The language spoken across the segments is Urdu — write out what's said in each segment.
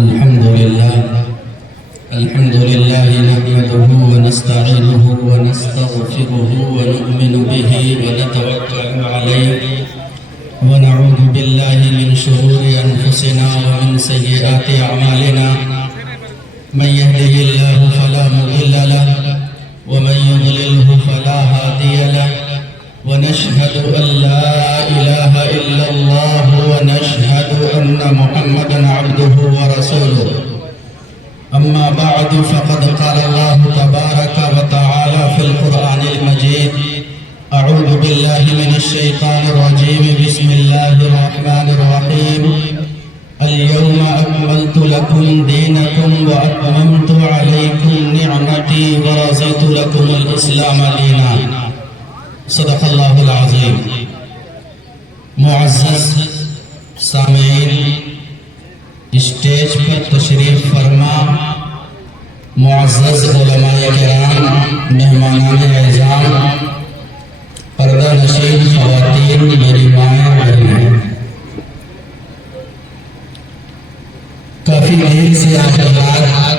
الحمد لله نحمده ونستعينه ونستغفره ونؤمن به ونتوكل عليه ونعوذ بالله من شرور أنفسنا ومن سيئات أعمالنا من يهده الله فلا مضل له ومن يضلله فلا هادي له ونشهد أن لا إله إلا الله ونشهد أن محمدا عبده ورسوله أما بعد فقد قال الله تبارك وتعالى في القرآن المجيد أعوذ بالله من الشيطان الرجيم بسم الله الرحمن الرحيم اليوم أكملت لكم دينكم وأتممت عليكم نعمتي ورضيت لكم الإسلام دينا صدق اللہ العظیم۔ معزز سامعین، اسٹیج پر تشریف فرما معزز علماء کرام، مہمانان اعظام، پردہ نشین خواتین، میری مائیں بہنیں، کافی دیر سے آپ حضرات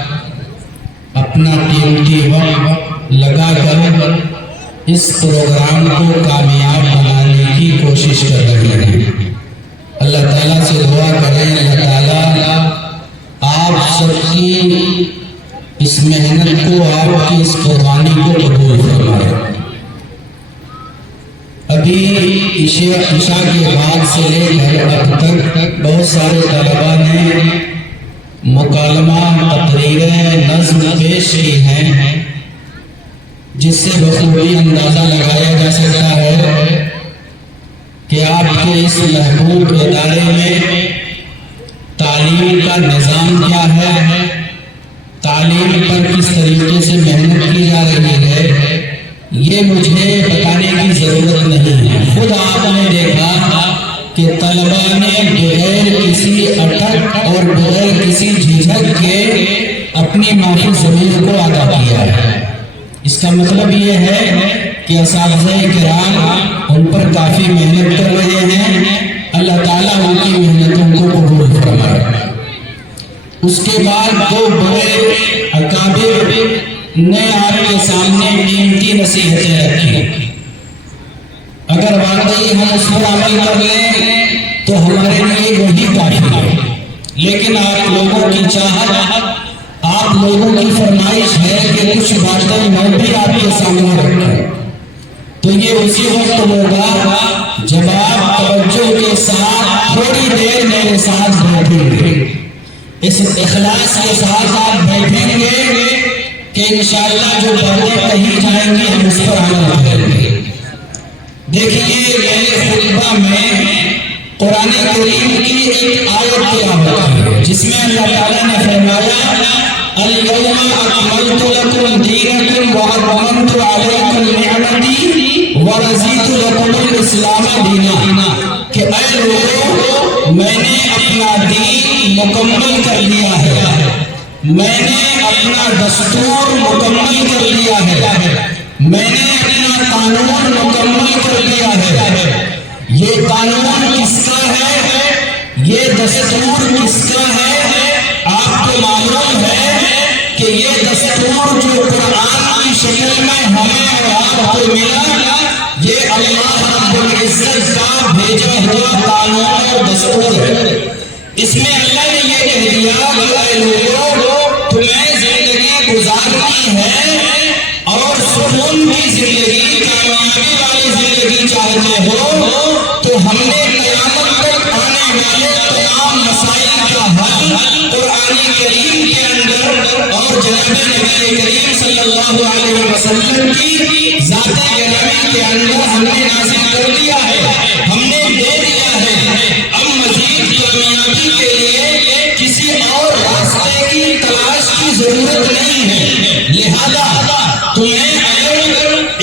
اپنا قیمتی وقت لگا کر اس پروگرام کو کامیاب بنانے کی کوشش کر رہے ہیں۔ اللہ تعالیٰ سے دعا کریں اللہ تعالیٰ آپ سب کی اس محنت کو، آپ کی اس قربانی کو قبول فرمائے۔ ابھی عشاء کے بعد سے لے کر اب تک بہت سارے طلباء نے مکالمہ، تقریریں، نظم پیش کی ہیں، جس سے بخوبی اندازہ لگایا جا سکتا ہے کہ آپ کے اس محبوب ادارے میں تعلیم کا نظام کیا ہے، تعلیم پر کس طریقے سے محنت کی جا رہی ہے، یہ مجھے بتانے کی ضرورت نہیں ہے۔ خود آپ نے دیکھا کہ طلباء نے بغیر کسی اٹک اور بغیر کسی جھجھک کے اپنی مالی ضمیر کو ادا کیا ہے۔ اس کا مطلب یہ ہے کہ اساتذہ کرام ان پر کافی محنت کر رہے ہیں۔ اللہ تعالیٰ ان کی محنتوں کو قبول فرمائے۔ اس کے بعد دو بڑے اکابر نے آپ کے سامنے قیمتی نصیحتیں رکھی۔ اگر واقعی ہم اس پر عمل کر لیں تو ہمارے لیے وہی کافی ہے، لیکن آپ لوگوں کی چاہت، آپ لوگوں کی فرمائش ہے کہ کچھ باتیں میں بھی آپ کے سامنے رکھوں، تو یہ اسی وقت ہوگا جب آپ توجہ کے ساتھ تھوڑی دیر میرے ساتھ بیٹھیں گے، اس اخلاص کے ساتھ آپ بیٹھیں گے کہ انشاءاللہ جو باتیں کہی جائیں گی ہم اس پر عمل کریں گے۔ دیکھیے میرے خطبہ میں قرآن کریم کی ایک آیت تلاوت ہے جس میں اللہ تعالیٰ نے فرمایا اليوم اکملت لکم دینکم واتممت علیکم نعمتی ورضیت لکم الاسلام دینا، کہ اے لوگوں میں نے اپنا دین مکمل کر لیا ہے، میں نے اپنا دستور مکمل کر لیا ہے، میں نے اپنا قانون مکمل کر لیا ہے۔ یہ قانون کس کا ہے، یہ دستور کس کا ہے؟ آپ کو معلوم ہے کہ یہ دستور جو قرآن کی شکل میں ہمیں اور آپ کو ملا، یہ اللہ رب العزت کا بھیجا ہوا قانون اور دستور ہے۔ اس میں اللہ نے یہ کہہ دیا کہ اے لوگوں تمہیں زندگی گزارنی ہے اور سکون کی زندگی، کامیابی والی زندگی چاہتے ہو تو ہم نے قیامت تک آنے والے تمام مسائل کا حل قرآن کریم کے اندر اور جناب نبی کریم صلی اللہ علیہ وسلم کی ذات گرامی کے اندر ہم نے نازل کر دیا ہے، ہم نے دے دیا ہے۔ اب مزید کامیابی کے لیے کسی اور راستے کی تلاش کی ضرورت نہیں ہے، لہذا تمہیں اگر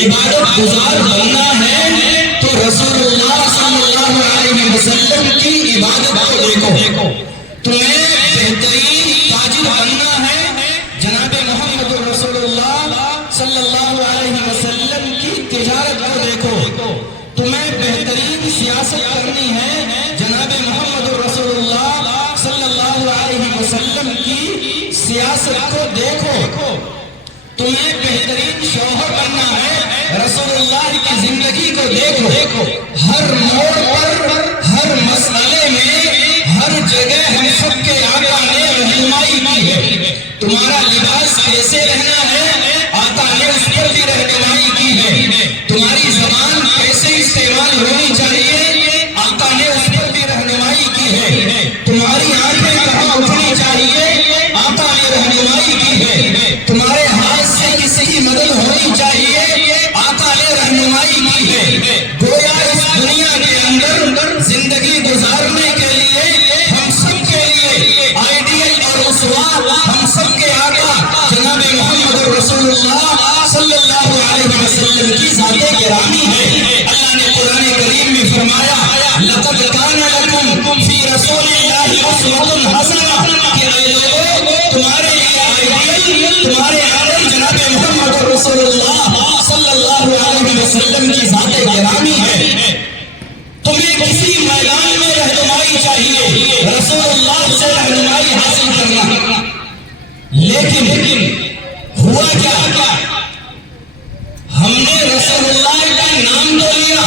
عبادت گزار بننا ہے تو رسول اللہ صلی اللہ علیہ وسلم کی عبادت کو دیکھو، تمہیں بہترین تاجر بننا ہے جناب محمد رسول اللہ صلی اللہ علیہ وسلم کی تجارت کو دیکھو، تمہیں بہترین سیاست کرنی ہے جناب محمد رسول اللہ صلی اللہ علیہ وسلم لباس کو دیکھو. تمہیں بہترین شوہر بننا ہے، رسول اللہ کی زندگی کو دیکھو. ہر موڑ پر، ہر مسئلے میں، ہر جگہ ہم سب کے آقا نے رہنمائی کی ہے. تمہارا لباس کیسے رہنا ہے، آقا نے اس پر بھی رہنمائی کی ہے. تمہاری زبان کیسے استعمال ہونی چاہیے، آقا نے اس پر بھی رہنمائی کی ہے. تمہاری آنکھیں کہاں اٹھنی چاہیے، آقا نے رہنمائی کی ہے. تمہارے ہاتھ سے کسی کی مدد ہونی چاہیے، آقا نے رہنمائی کی ہے. گویا اس دنیا کے اندر زندگی گزارنے کے لیے ہم سب کے لیے آئیڈیل اور اسوہ ہم سب کے آقا جناب محمد رسول اللہ صلی اللہ علیہ وسلم کی ذات گرامی ہے. اللہ نے قرآن کریم میں فرمایا لقد کان لکم فی رسول اللہ اسوۃ حسنہ، کہ اے لوگوں تمہارے لیے آئیڈیل، تمہارے آئیڈیل جناب محمد رسول اللہ صلی اللہ علیہ وسلم کی ذات گرامی ہے. تمہیں کسی میدان میں رہنمائی چاہیے، رسول اللہ سے رہنمائی حاصل کرنا. لیکن ہوا کیا، ہم نے رسول اللہ کا نام تو لیا،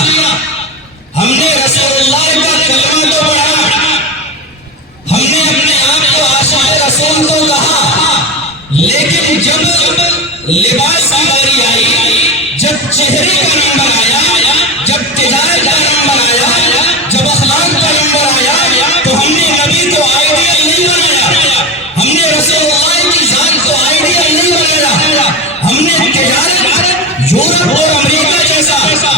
ہم نے رسول اللہ کا کلمہ تو پڑھا، ہم نے اپنے آپ کو عاشق رسول تو کہا، لیکن جب لباس کی باری آئی، جب چہرے کا نمبر آیا، جب تجارت کا نمبر آیا، جب اخلاق کا نمبر آیا، تو ہم نے نبی کو آئیڈیل نہیں بنایا، ہم نے رسول اللہ کی ذات کو آئیڈیل نہیں بنایا. ہم نے تجارت یورپ اور امریکہ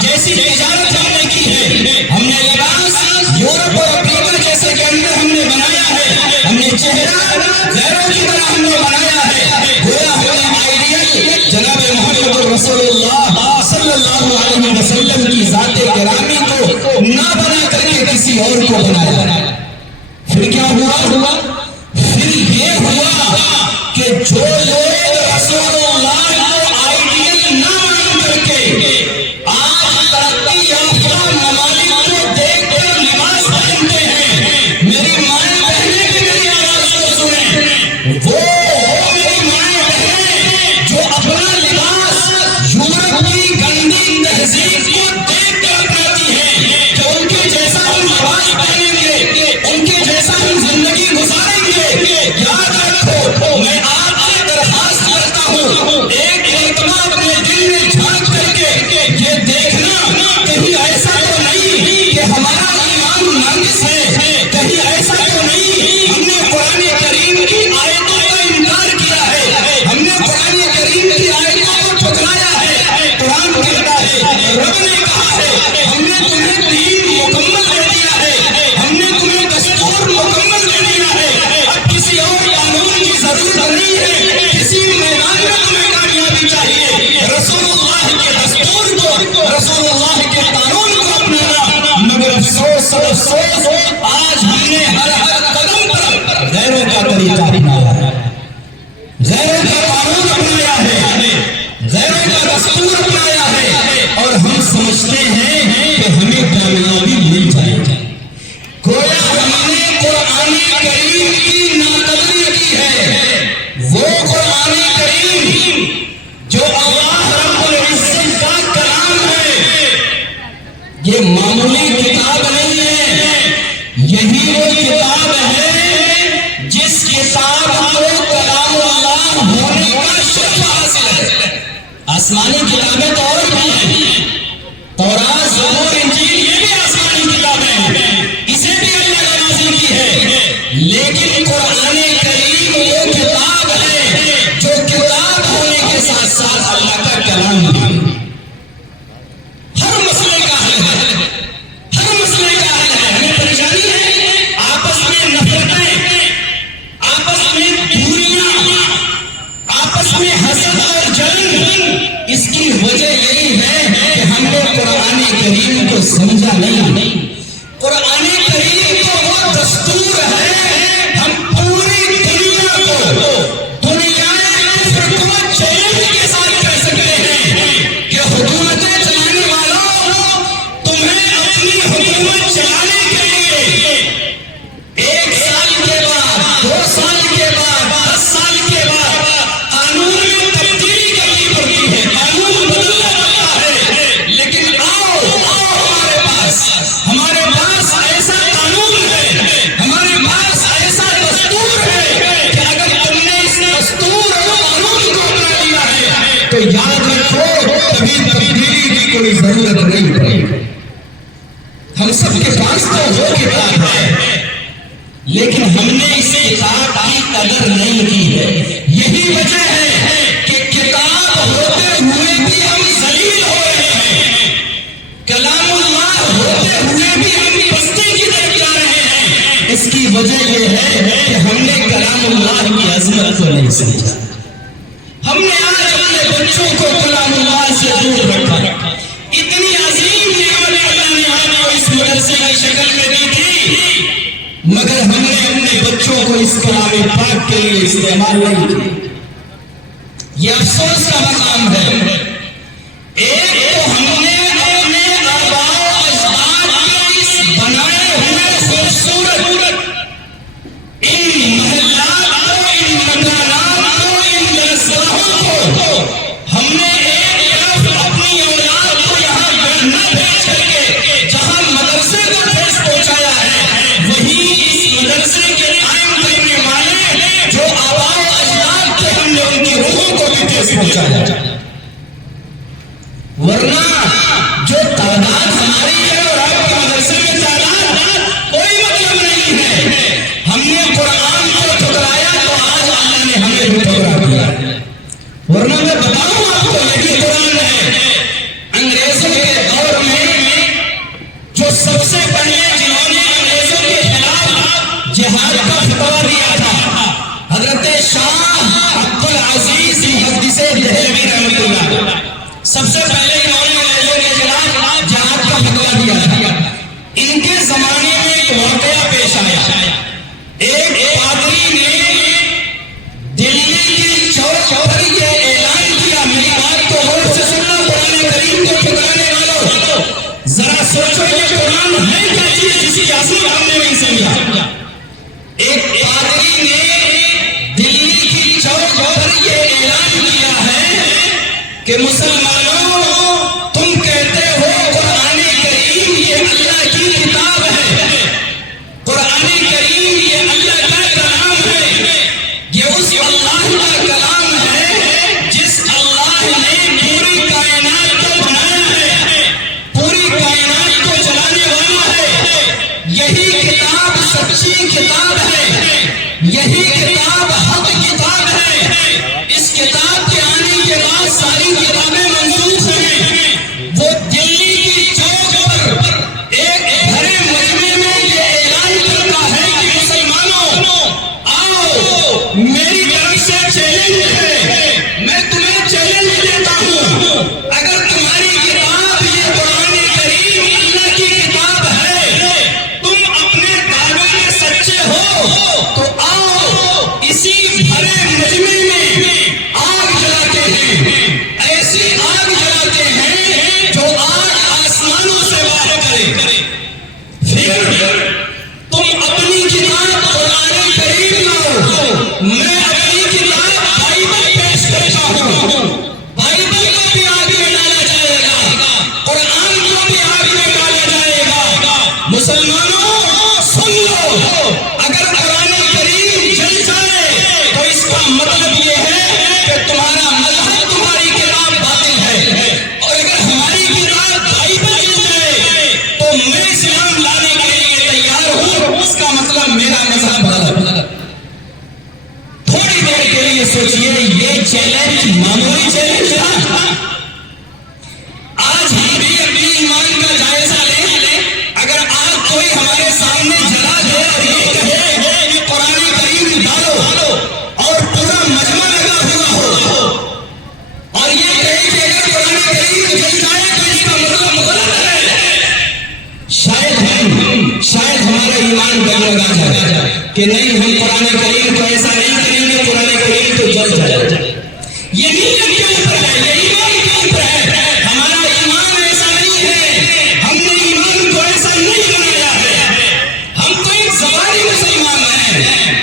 جیسی تجارت ہم نے کی ہے، ہم نے لباس یورپ اور امریکہ جیسے کے اندر ہم نے بنایا ہے، ہم نے چہرہ غیروں کی طرح ہم نے بنایا ہے. گویا ہم نے آئیڈیل جناب محمد رسول اللہ صلی اللہ علیہ وسلم کی ذات گرامی کو نہ بنا کر کے کسی اور کو بنایا. پھر کیا ہوا، پھر یہ ہوا کہ جو لوگ رسول اللہ کو آئیڈیل نہ مان کر کے آج ترقی یافتہ ممالک کو دیکھ کر لباس پہنتے ہیں. میری مائیں بہنیں بھی میری آواز کو سنیں، وہ میری مائیں بہنیں جو اپنا لباس یورپ کی گندی تہذیب کو دیکھ کر اپناتی ہیں کہ ان کے جیسا ہم لباس پہنیں گے، ان کے جیسا ہم زندگی گزاریں گے. یاد رکھو، میں آپ سے درخواست کرتا ہوں، ایک مرتبہ اپنے دل میں جھانک کر کے یہ دیکھنا کہیں ایسا تو نہیں کہ ہمارا ایمان ناقص ہے، کہیں ایسا تو نہیں ہم نے قرآن کریم کی آیتوں کا انکار کیا ہے، ہم نے قرآن کریم کی آیتوں کو ٹھکرایا ہے. قرآن کہتا ہے، رب نے کہا ہے، ہم نے تمہیں دین مکمل دے دیا ہے، ہم نے تمہیں دستور مکمل دے دیا ہے، اب کسی اور قانون کی ضرورت نہیں ہے، کسی میدان میں تمہیں کامیابی چاہیے. رسول اللہ کے دستور کو، رسول اللہ کے قانون کو اپنانا. مگر افسوس آج ہم نے ہر قدم پر غیروں کا طریقہ اپنایا ہے، غیروں کا قانون اپنایا ہے، غیروں کا دستور اپنایا ہے، اور ہم سمجھتے ہیں کہ ہمیں کامیابی مل جائے گی. گویا ہم نے قرآن کریم کی ناقدری کی ہے. وہ قرآن کریم جو اللہ رب العزت کا کلام ہے، یہ معمولی کتاب نہیں ہے، یہی وہ کتاب ہے جس کتاب کو کلام اللہ ہونے کا شرف حاصل ہے. آسمانی کتابیں تو اور بھی ہیں، تورات، زبور، انجیل، یہ بھی آسمانی کتابیں ہیں، اسے بھی اللہ نے نازل کی ہے. لیکن قرآن کریم وہ کتاب ہے جو کتاب ہونے کے ساتھ ساتھ اللہ کا کلام بھی. ہر مسئلے کا حل ہے، ہر مسئلے کا حل ہے. ہمیں پریشانی ہے، آپس میں نفرتیں، آپس میں دوریاں، آپس میں حسد اور جلن. اس کی وجہ یہی ہے کہ ہم نے قرآن کریم کو سمجھا نہیں. قرآن کریم کو وہ دستور ہے، ہم پوری دنیا کو، دنیا کفر کو چیلنج کے ساتھ کہہ سکتے ہیں کبھی تبدیلی کی کوئی ضرورت نہیں پڑی۔ ہم سب کے پاس تو وہ کتاب ہے، لیکن ہم نے اس کتاب کی قدر نہیں کی ہے۔ یہی وجہ ہے کہ کتاب ہوتے ہوئے بھی ہم ذلیل ہو رہے ہیں، کلام اللہ ہوتے ہوئے بھی ہم پستی کی طرف جا رہے ہیں۔ اس کی وجہ یہ ہے کہ ہم نے کلام اللہ کی عظمت کو نہیں سمجھا۔ ہم نے آج اپنے بچوں کو کلام اللہ سے دور رکھا۔ اتنی عظیم نعمت اللہ نے ہمیں اس مدرسے کی شکل میں دی تھی، مگر ہم نے اپنے بچوں کو اس کلام پاک کے لیے استعمال نہیں کیا۔ یہ افسوس کا مقام ہے۔ ایک تو ہم نے اپنے آباء و اجداد کے اس بنائے ہوئے خوبصورت ان محلات کو، ان مکانات کو، ان درسگاہوں کو ہم نے ایک طرف اپنی اولاد کو یہاں نہ بھیج کر کے جہاں مدرسے کا ٹھیس پہنچایا ہے، وہیں اس مدرسے کے قائم کرنے والے جو آباء و اجداد تھے ہم نے ان کی روحوں کو بھی ٹھیس پہنچایا۔ ورنہ جو تعداد ہماری ہے اور آپ کے مدرسے میں تعداد کوئی مطلب نہیں ہے۔ ہم نے قرآن کو ٹھکرایا تو آج اللہ نے ہمیں بھی ٹھکرا دیا۔ ورنہ میں بتاؤں آپ کو یہی قرآن ہے۔ انگریزوں کے دور میں جو سب سے پہلے جنہوں نے انگریزوں کے خلاف جہاد کا فتویٰ دیا تھا، حضرت شاہ عبد العزیز محدث دہلوی رحمۃ اللہ، سب سے پہلے انہوں نے انگریزوں کے خلاف جہاد کا فتویٰ دیا تھا۔ ان کے زمانے میں ایک واقعہ پیش آیا۔ ایک پادری نے دلی کی چوک پر یہ اعلان کیا، میری بات کو غور سے سننا، قرآن کریم کو ٹھکرانے والوں ذرا سوچو یہ قرآن ہے کیا چیز جس کی اصل ہم نے نہیں سمجھا۔ ایک پادری نے دلی کی چوک پر یہ اعلان کیا ہے کہ مسلمانوں، تم کہتے ہو قرآن کریم یہ اللہ کی کتاب ہے، قرآن کریم یہ اللہ کا کلام ہے، یہ اس اللہ کا کلام ہے جس اللہ نے پوری کائنات کو بنایا ہے، پوری کائنات کو چلانے والا ہے۔ یہی کتاب سچی کتاب ہے، یہی کتاب حق کتاب ہے۔ اس کتاب کے آنے کے بعد ساری کتابیں منسوخ ہیں۔ وہ دلی کی چوک پر ایک بھرے مجمع میں یہ اعلان کرتا ہے کہ مسلمانوں آؤ، میری طرف سے چیلنج ہے، میں تمہیں چیلنج دیتا ہوں، اگر تمہاری کتاب یہ قرآن کریم اللہ کی کتاب ہے، تم اپنے دعوے میں سچے ہو تو آؤ اسی بھرے مجمع میں آگ جلاتے ہیں، ایسی آگ جلاتے ہیں جو آگ آسمانوں سے وار کرے۔ پھر تم اپنی کتاب قرآن کریم لاؤ، میں اپنی کتاب بائبل پیش کرتا ہوں، بائبل کو بھی آگ میں ڈالا جائے گا، قرآن کو بھی آگ میں ڈالا جائے گا۔ مسلمانوں سن لو، اگر قرآن کریم جل جائے تو اس کا مطلب یہ ہے کہ تمہارا مذہب، تمہاری کتاب باطل ہے، اور اگر ہماری کتاب بائبل جل جائے تو میں اسلام لانے کے لیے تیار ہوں، اس کا مطلب میرا مذہب غلط۔ تھوڑی دیر کے لیے سوچئے، یہ چیلنج معمولی چیلنج تھا؟ آج ہم بھی اپنی ایمان کا جائزہ لیں۔ اگر آج کوئی ہمارے سامنے جلا دے اور یہ کہے کہ قرآن کریم ڈالو اور پورا مجمع لگا ہوا ہو، اور یہ کہے کہ اگر قرآن کریم جل جائے تو اس کا مطلب غلط ہے، شاید ہمارا ایمان ڈگمگا جائے کہ نہیں، ہم قرآن کریم کو ایسا نہیں کریں گے، قرآن کریم تو جل جائے۔ یہ نیت کے اوپر ہے، یہ ایمان کے اوپر ہے۔ ہمارا ایمان ایسا نہیں ہے، ہم نے ایمان کو ایسا نہیں بنایا ہے۔ ہم تو ایک زواری مسلمان ہیں،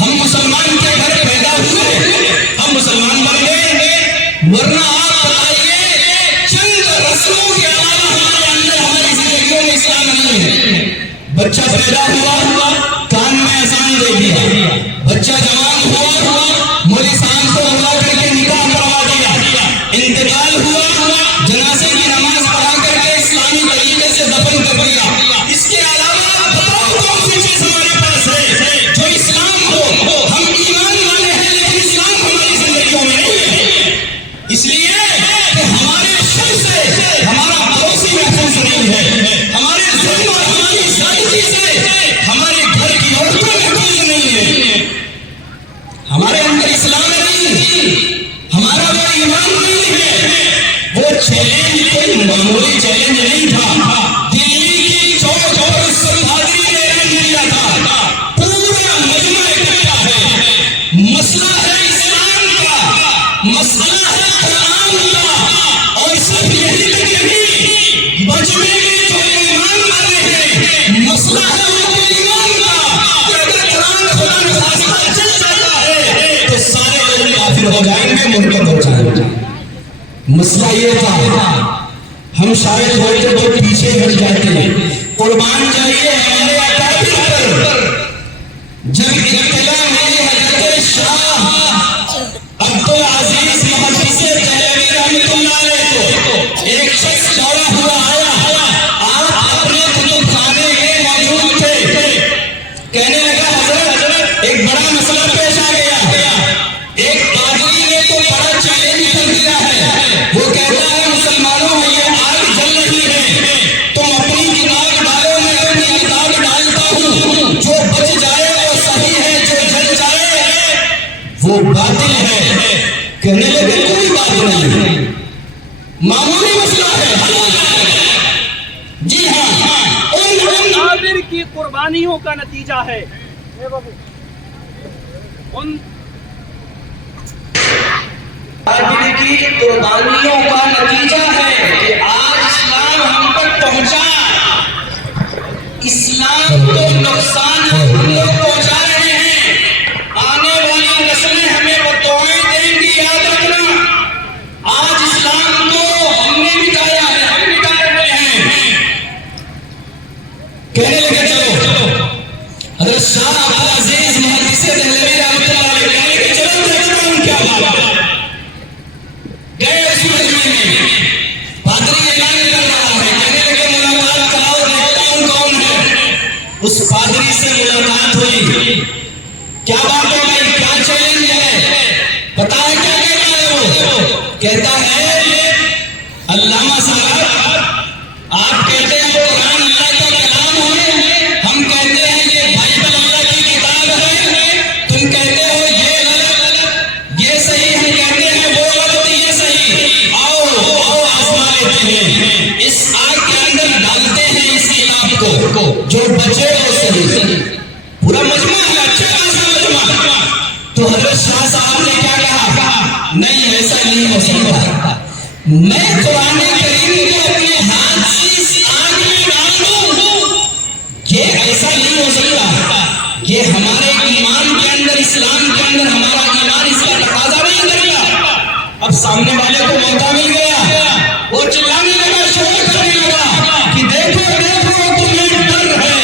ہم مسلمان کے گھر پیدا ہوئے، ہم مسلمان بن گئے۔ ورنہ آپ بتائیے، چند رسموں کے علاوہ ہمارے اندر، ہماری زندگیوں میں اسلام نہیں ہے۔ بچہ پیدا ہوا، کان میں اذان دے دیا، بچہ جوان ہوا، مولوی صاحب کو بلا کر کے نکاح کروا دیا، انتقال ہوا، محبت ہو جائے. مسئلہ یہ تھا ہم شاید ہوتے تو پیچھے ہٹ جاتے. قربان جائیے ہمارے اکابر پر جب اطلاع ملی حضرت شاہ عبدالعزیز محدث دہلوی رحمۃ اللہ علیہ کو ایک شخص دوڑا ہوا آیا. آپ اپنے کتب خانے میں موجود تھے. کہنے لگا حضرت ایک بڑا مسئلہ پیش آ گیا. ایک پادری نے تو بڑا چیلنج کر دیا ہے. وہ کہتا ہے مسلمانوں یہ آگ جل رہی ہے, تم اپنی کتاب ڈالو, میں اپنی کتاب ڈالتا ہوں. جو بچ جائے وہ صحیح ہے, جو جل جائے وہ باطل ہے. کہنے لگے کوئی بات نہیں, معمولی مسئلہ ہے. جی ہاں, ان عابر کی قربانیوں کا نتیجہ ہے. ان عابر کی قربانیوں کا نتیجہ ہے کہ آج اسلام ہم تک پہنچا. اسلام کو نقصان ہم لوگ پہنچا رہے ہیں. آنے والی نسلیں ہمیں وہ دعائیں دیں گی, یاد رکھنا آج اسلام کو ہم نے مٹایا ہے, ہم مٹا رہے ہیں. کہنے لگے چلو حضرت شاہ عبدالعزیز محدث دہلوی رحمۃ اللہ علیہ کہنے لگے چلو دیکھتا ہوں کیا بات. گئے اسی مجمع میں, پادری اعلان کر رہا ہے. کہنے لگے ملاقات کراؤ, دیکھتا ہوں کون ہے. اس پادری سے ملاقات ہوئی. کیا بات ہے بھائی, کیا چیلنج ہے, پتا ہے کیا کہتا ہے وہ. کہتا ہے علامہ صاحب آپ کہتے ہیں قرآن اللہ کا کلام ہے, ہم کہتے ہیں یہ بائبل اللہ کی کتاب ہے. تم کہتے ہو یہ غلط یہ صحیح, ہم کہتے ہیں وہ غلط یہ صحیح. آؤ آزما لیتے ہیں, اس آگ کے اندر ڈالتے ہیں اس کتاب کو, جو بچے وہ صحیح. پورا مجمع ہے, اچھا خاصا مجمع. تو حضرت شاہ صاحب نے کیا کہا, نہیں ایسا نہیں ہو سکتا. میں قرآن کریم کو اپنے ہاتھ سے اس آگ میں ڈال دوں, یہ ایسا نہیں ہو سکتا. یہ ہمارے ایمان کے اندر, اسلام کے اندر ہمارا ایمان اس کا تقاضا نہیں کرتا. اب سامنے والے کو موقع مل گیا, وہ چلانے لگا, شور کرنے لگا کہ دیکھو دیکھو تمہیں ڈر ہے.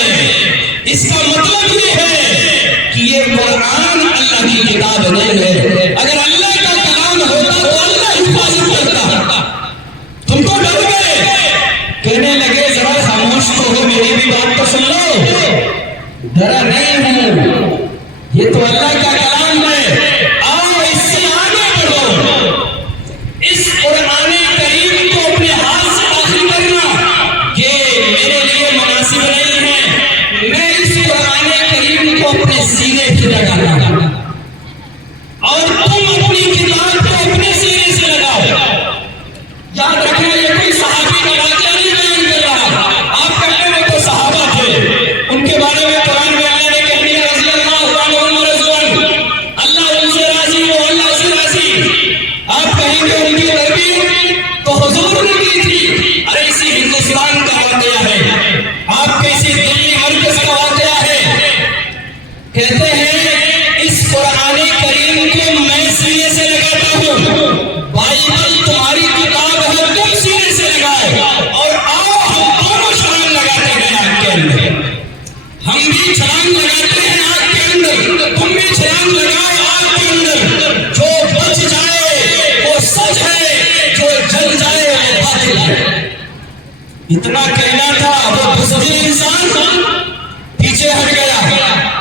اس کا مطلب یہ ہے کہ یہ قرآن اللہ کی کتاب نہیں ہے. اگر اللہ کا کلام ہوتا تو اللہ حفاظت کرتا. تم تو ڈر گئے. کہنے لگے ذرا خاموش تو ہو, میری بھی بات تو سن لو. ڈرا نہیں ہوں, یہ تو اللہ کا کلام ہے. آؤ اس سے آگے بڑھو. اس قرآن کریم کو اپنے ہاتھ سے داخل کرنا یہ میرے لیے مناسب نہیں ہے. میں اس قرآن کریم کو اپنے سینے پہ لگاتا اور تم اپنی کتاب کو اپنے سینے سے لگاؤ. یاد رکھنا یہ کوئی صحابی کا واقعہ نہیں بیان کر رہا. آپ کہتے ہیں وہ تو صحابہ تھے, ان کے بارے میں قرآن میں اللہ نے کہہ دیا رضی اللہ عنہم ورضوان, اللہ ان سے راضی ہو, اللہ سے راضی. آپ کہیں گے ان کی تربیت تو حضور نے کی تھی. ارے اسی ہندوستان کا واقعہ ہے, آپ کے اسی دلی مرکز کا واقعہ ہے. کہتے ہیں اس قرآن کریم کو میں سینے سے لگاتا ہوں. بائبل تمہاری کتاب ہے, تم سینے سے لگاؤ. اور آؤ ہم دونوں چھلانگ لگاتے ہیں آگ کے اندر. ہم بھی چھلانگ لگاتے ہیں آگ کے اندر, تم بھی چھلانگ لگاؤ آگ کے اندر. جو بچ جائے وہ سچ ہے, جو جل جائے وہ باطل ہے. اتنا کہنا تھا. وہ بزدل انسان پیچھے ہٹ گیا,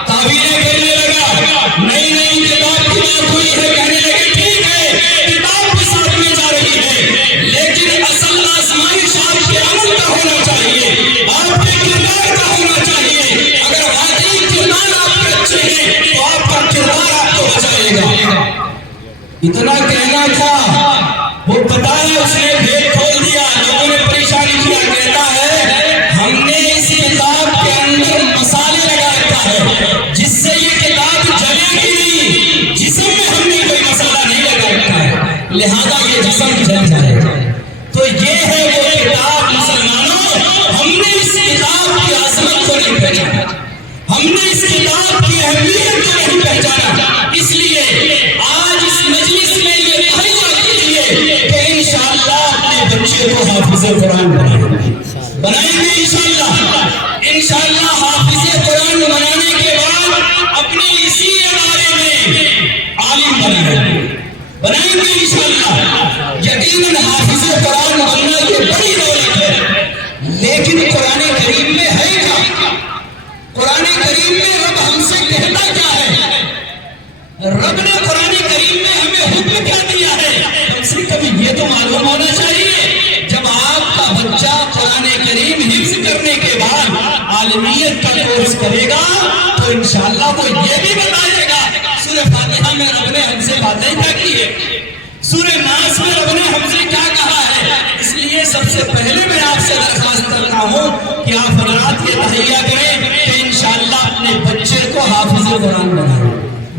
تعبیریں کرنے لگا. نئی نئی کتاب کی بات ہوئی ہے, کہنے لگے ٹھیک ہے کتاب بھی ساتھ میں جا رہی ہے, لیکن اصل آسمانی شاپ کے عمل کا ہونا چاہیے, آپ کے کردار کا ہونا چاہیے. اگر واقعی کردار آپ کے اچھے ہیں تو آپ کا کردار آپ کو بچائے گا. اتنا کہنا تھا. وہ پتا ہے اس نے بھید کھول دیا, لوگوں نے پریشانی کیا. کہتا ہے ہم نے اس کتاب کے اندر مسالے لگا رکھا ہے جس سے یہ کتاب جلے گی نہیں. جسم میں ہم نے کوئی مسالہ نہیں لگا رکھا ہے, لہذا یہ جسم جل جائے. تو یہ ہے وہ کتاب. مسلمانوں, ہم نے اس کتاب کی عظمت کو نہیں پہچانا, ہم نے اس کتاب کی اہمیت کو نہیں پہچانا. اس لیے آج اس مجلس میں یہ بنائیں گے انشاءاللہ۔ انشاءاللہ حافظ قرآن بنانے کے بعد اپنے اسی ادارے میں عالم بنائیں گے انشاءاللہ۔ یقیناً حافظ قرآن بننا یہ بڑی دولت ہے، لیکن قرآن کریم میں ہے کیا؟ قرآن کریم میں رب ہم سے کہتا کیا ہے؟ رب نے قرآن کریم میں ہمیں حکم کیا دیا ہے؟ ہم سے کبھی یہ تو معلوم ہونا چاہیے۔ جب آپ کا بچہ قرآن کریم حفظ کرنے کے بعد عالمیت کا کورس کرے گا تو انشاءاللہ وہ یہ بھی بتائے گا سورہ فاتحہ میں رب نے ہم سے باتیں کیا کی ہے، سورہ ناس میں رب نے ہم سے کیا کہا ہے۔ اس لیے سب سے پہلے میں آپ سے درخواست کرتا ہوں کہ آپ حضرات یہ تہیہ کریں کہ انشاءاللہ اپنے بچے کو حافظ قرآن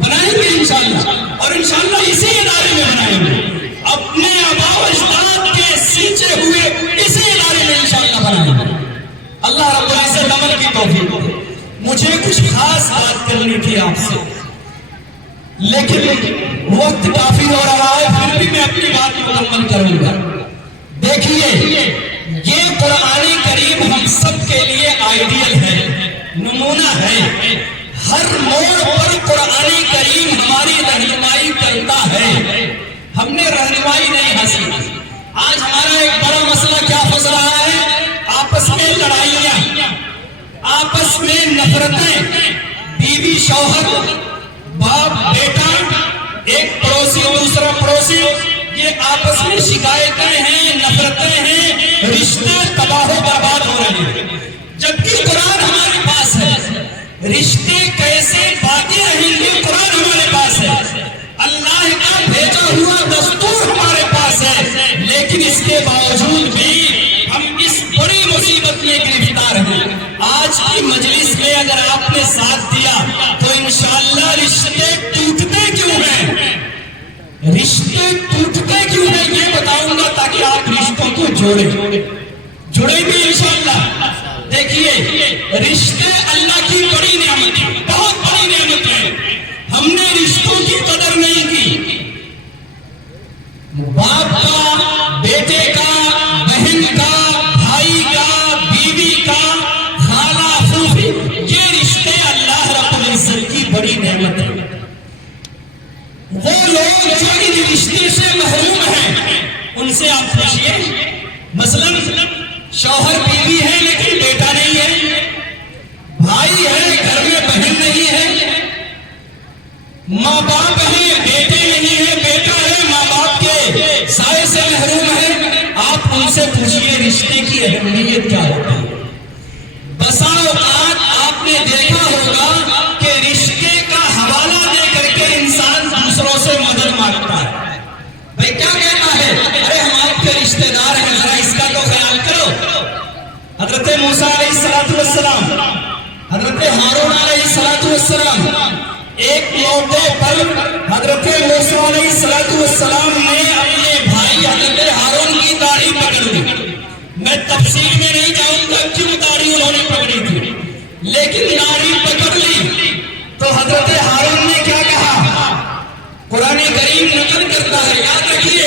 بنائیں گے انشاءاللہ، اور انشاءاللہ اسی ادارے میں بنائیں گے، اپنے آباء و اجداد کے سینچے ہوئے اسی ادارے میں انشاءاللہ بنائیں گے۔ اللہ رب العزت عمل کی توفیق دے۔ مجھے کچھ خاص بات کرنی تھی آپ سے، لیکن وقت کافی ہو رہا ہے، پھر بھی میں اپنی بات مکمل کروں گا۔ دیکھیے یہ قرآن کریم ہم سب کے لیے آئیڈیل ہے، نمونہ ہے۔ ہر موڑ پر قرآن کریم ہماری رہنمائی کرتا ہے، ہم نے رہنمائی نہیں حاصل۔ آج ہمارا ایک بڑا مسئلہ کیا پھنس رہا ہے؟ آپس میں لڑائیاں، آپس میں نفرتیں، بیوی شوہر، باپ بیٹا، ایک پڑوسی دوسرا پڑوسی، یہ آپس میں شکایتیں ہیں، نفرتیں ہیں، رشتے تباہ و برباد ہو رہے ہیں۔ جبکہ قرآن ہمارے پاس ہے، رشتے کیسے باقی رہیں گے؟ قرآن ہمارے پاس ہے، اللہ کا بھیجا ہوا دستور ہمارے پاس ہے، لیکن اس کے باوجود بھی ہم اس بڑی مصیبت میں گرفتار ہیں۔ آج کی مجلس میں اگر آپ نے ساتھ دیا تو انشاءاللہ رشتے ٹوٹتے کیوں ہیں؟ رشتے ٹوٹتے کیوں ہیں یہ بتاؤں گا تاکہ آپ رشتوں کو جوڑیں گے انشاءاللہ۔ دیکھیے رشتے اللہ کی بڑی نعمت ہے، بہت بڑی نعمت ہے، ہم نے رشتوں کی قدر نہیں کی۔ باپ کا، بیٹے کا، بہن کا، بھائی کا، بیوی کا، خالہ پھوپھی، یہ رشتے اللہ رب العزت کی بڑی نعمت ہے۔ وہ لوگ جو ان رشتے سے محروم ہیں ان سے آپ پوچھئے، مثلا شوہر بیوی ہے لیکن بیٹا نہیں ہے، بھائی ہے گھر میں بہن نہیں ہے، ماں باپ ہے بیٹے نہیں ہے، بیٹا ہے ماں باپ کے سائے سے محروم ہے، آپ ان سے پوچھئے رشتے کی اہمیت کیا ہوتی ہے۔ بسا اوقات آپ نے دیکھا ہوگا کہ رشتے کا حوالہ دے کر کے انسان دوسروں سے مدد مانگتا ہے۔ بھئی کیا کہتا ہے؟ ارے ہم آپ کے رشتہ دار ہیں، ذرا اس کا تو خیال کرو۔ حضرت موسیٰ علیہ السلام، حضرت ہارون علیہ السلام، ایک موقع پر حضرت موسیٰ علیہ السلام نے اپنے بھائی حضرت ہارون کی داڑھی پکڑ لی۔ میں تفصیل میں نہیں جاؤں گا کیوں داڑھی انہوں نے پکڑی تھی، لیکن داڑھی پکڑ لی تو حضرت ہارون نے کیا کہا؟ قرآن کریم نقل کرتا ہے، یاد رکھیے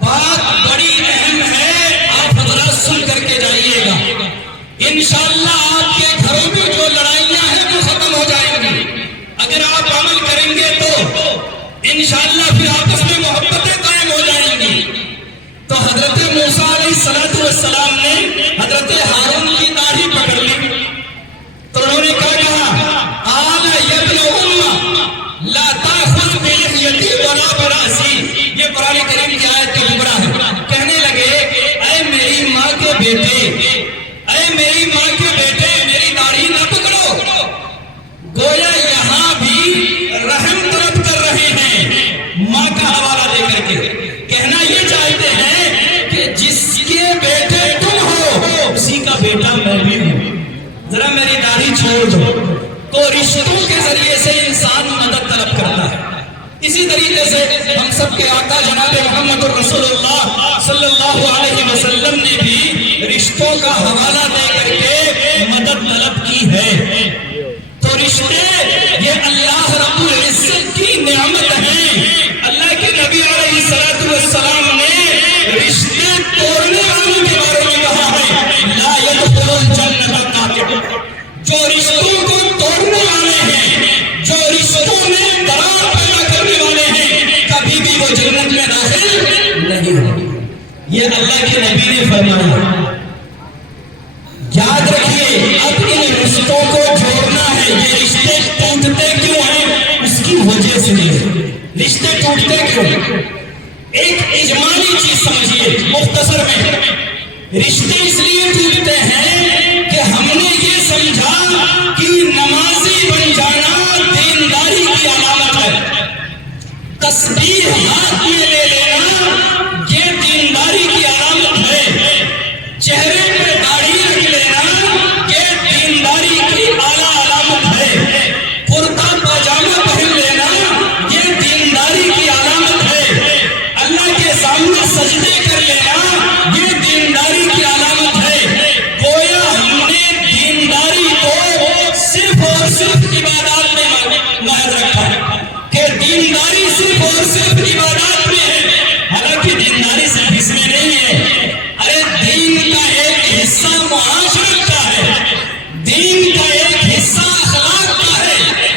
بات بڑی اہم ہے، آپ حضرات سن کر کے جائیے گا۔ انشاءاللہ آپ کے گھروں میں جو لڑائیاں ہیں وہ ختم ہو جائیں گی اگر آپ عمل کریں گے تو انشاءاللہ پھر آپس میں محبتیں قائم ہو جائیں گی۔ تو حضرت موسیٰ علیہ السلام نے حضرت ہارون کی داڑھی پکڑ لی تو انہوں نے کیا کہا؟ قال یا ابن ام لا تأخذ بلحیتی ولا برأسی، یہ قرآن کریم کی آیت کا جملہ ہے۔ کہنے لگے اے میری ماں کے بیٹے، اے میری ماں کے بیٹے، میری داڑھی نہ پکڑو۔ گویا یہاں بھی رحم طلب کر رہے ہیں ماں کا حوالہ دے کر کے، کہنا یہ چاہتے ہیں کہ جس کے بیٹے تم ہو اسی کا بیٹا میں بھی ہوں، ذرا میری داڑھی چھوڑ دو۔ تو رشتوں کے ذریعے سے انسان مدد طلب کرتا ہے۔ اسی طریقے سے ہم سب کے آقا جناب محمد رسول اللہ صلی اللہ علیہ وسلم نے بھی رشتوں کا حوالہ دے کر کے مدد طلب کی ہے۔ تو رشتے یہ اللہ رب العزت کی نعمت ہیں۔ اللہ کے نبی علیہ السلام نے رشتے توڑنے والوں کے بارے میں کہا ہے اللہ کے نبی نے فرمایا یاد رکھیے اب ان رشتوں کو جوڑنا ہے. یہ رشتے ٹوٹتے کیوں ہیں؟ اس کی وجہ سے رشتے ٹوٹتے کیوں؟ ایک اجمالی چیز سمجھیے مختصر میں. رشتے اس لیے ٹوٹتے ہیں کہ ہم نے یہ سمجھا کہ نمازی بن جانا دینداری کی علامت ہے. تسبیح ہاتھ میں لے لینا یہ دینداری کی علامت ہے. چہرے پہ داڑھی رکھ لینا یہ دینداری کی اعلیٰ علامت ہے. کرتا پاجامہ پہن لینا یہ دینداری کی علامت ہے. اللہ کے سامنے سجدے کر لینا یہ دینداری کی علامت ہے. گویا ہم نے دینداری کو صرف اور صرف عبادات میں محض رکھا کہ دینداری صرف اور صرف عبادات میں ہے. حالانکہ دینداری صرف اس میں نہیں ہے. ارے دین کا ایک حصہ معاشرت کا ہے. دین کا ایک حصہ اخلاق کا ہے.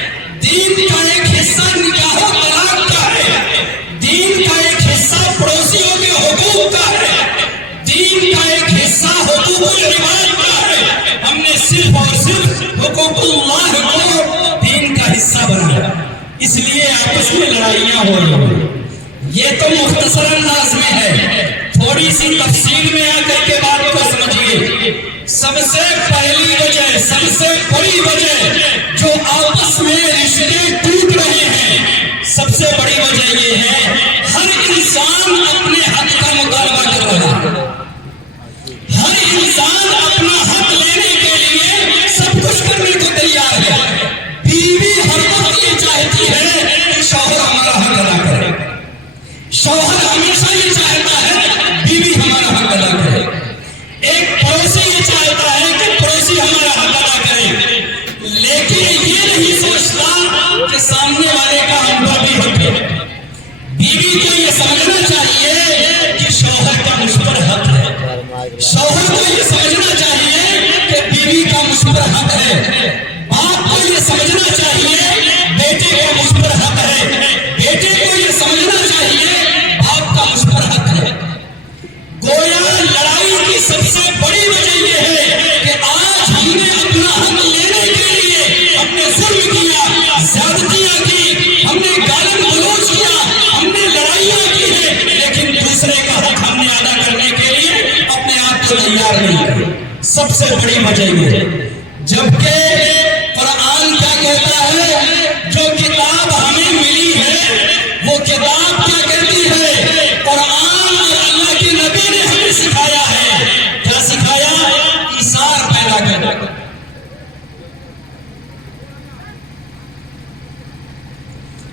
دین کا ایک حصہ نکاح و طلاق کا ہے. دین کا ایک حصہ پڑوسیوں کے حقوق کا ہے. دین کا ایک حصہ حقوق العباد کا ہے. ہم نے صرف اور صرف حقوق اللہ کو دین کا حصہ بنایا. اس لیے آپس میں لڑائیاں ہو رہی ہیں. یہ تو مختصر انداز میں ہے. تھوڑی سی تفصیل میں آ کر کے بات کو سمجھیے. سب سے پہلی وجہ سب سے بڑی وجہ جو آپس میں رشتے ٹوٹ رہے ہیں سب سے بڑی وجہ یہ ہے ہر انسان اپنے حق کا مطالبہ کر رہا ہے. ہر انسان اپنا حق لینے کے لیے سب کچھ کرنے کو تیار ہے. بیوی ہر وقت یہ چاہتی ہے کہ شوہر ہمارا حق ادا کرے. شوہر ہمیشہ یہ چاہتا ہے بیوی ہمارا حق ادا کرے. ایک پڑوسی یہ چاہتا ہے کہ پڑوسی ہمارا حق ادا کرے. لیکن یہ نہیں سوچتا کہ سامنے والے کا ہم پر بھی حق ہے. بیوی کو یہ سمجھنا چاہیے کہ شوہر کا مجھ پر حق ہے. شوہر کو یہ سمجھنا چاہیے کہ بیوی کا مجھ پر حق ہے. باپ کو یہ سمجھنا چاہیے بیٹے کا مجھ پر حق ہے. بیٹے کو یہ سمجھنا چاہیے باپ کا مجھ پر حق ہے. گویا لڑائی کی سب سے بڑی وجہ یہ ہے کہ آج ہم نے اپنا حق لینے کے لیے ہم نے ظلم کیا, زیادتیاں کی, ہم نے گالن گلوچ کیا, ہم نے لڑائیاں کی ہے, لیکن دوسرے کا حق ہم نے ادا کرنے کے لیے اپنے آپ کو تیار نہیں کیا. سب سے بڑی وجہ یہ ہے. جبکہ قرآن کیا کہتا ہے جو کتاب ہمیں ملی ہے وہ کتاب کیا کہتی ہے؟ قرآن اور اللہ کے نبی نے ہمیں سکھایا ہے. کیا سکھایا؟ ایثار پیدا کرنا.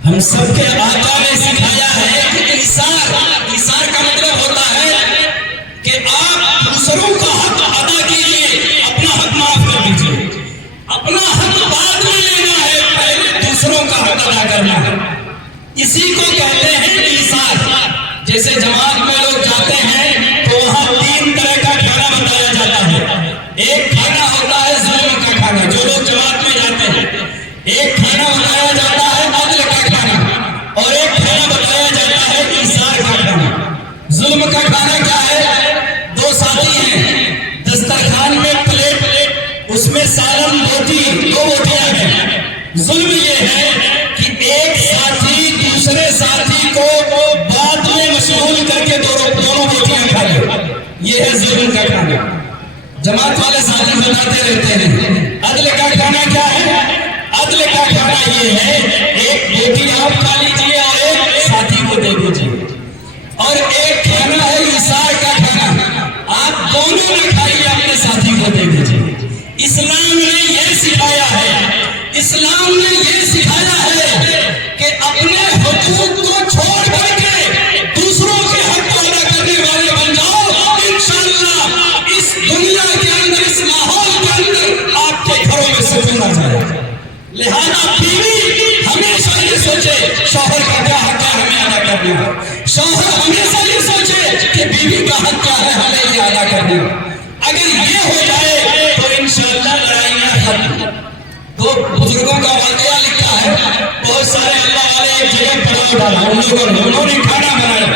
ہم سب کے آقا نے سکھایا ہے کہ ایثار کا مطلب ہوتا ہے کہ آپ دوسروں کا حق ادا کیجیے, اپنا حق معاف کر دیجیے. اپنا حق بعد میں لینا ہے, پہلے دوسروں کا حق ادا کرنا ہے. اسی کو کہتے ہیں ایثار. جیسے جماعت میں لوگ جاتے ہیں تو وہاں 3 طرح کا کھانا بتایا جاتا ہے. ایک کھانا ہوتا ہے ظلم کا کھانا, جو لوگ جماعت میں جاتے ہیں. ایک کھانا بتایا جاتا ہے عدل کا کھانا, اور ایک کھانا بتایا جاتا ہے ایثار کا کھانا. ظلم کا کھانا کیا ہے؟ 2 ساتھی ہیں, دسترخوان میں پلیٹ, اس میں سالن روٹی 2 روٹیاں ہیں. ظلم یہ ہے کہ ایک ساتھی دوسرے ساتھی کو بات میں مشغول کر کے دونوں روٹیاں کھا لے. یہ ہے ظلم کا کھانا. جماعت والے ساتھی بتاتے رہتے ہیں. عدل کا کھانا کیا ہے؟ عدل کا کھانا یہ ہے ایک روٹی آپ کھا لیجیے اور ایک ساتھی کو دے دیجیے. اور ایک کھانا ہے ایثار کا کھانا, آپ دونوں نے کھائیے اپنے ساتھی کو دے دیجیے. اسلام نے یہ سکھایا ہے, اسلام نے یہ سکھایا ہے کہ اپنے حقوق کو چھوڑ کر کے دوسروں کے حق کو ادا کرنے والے بن جاؤ. انشاءاللہ اس دنیا کے اندر, اس ماحول کے اندر آپ کے گھروں میں سکون آ جائے گا. لہذا بیوی ہمیشہ یہ سوچے شوہر کا کیا حق ہے ہمیں ادا کرنا ہے. شوہر ہمیشہ یہ سوچے کہ بیوی کا حق کیا ہے ہمیں یہ ادا کرنا ہے. اگر یہ ہو جائے تو انشاءاللہ لڑائیاں ختم. 2 بزرگوں کا واقعہ لکھا ہے. بہت سارے اللہ والے ایک جگہ پڑاؤ ڈالا, انہوں نے کھانا بنایا.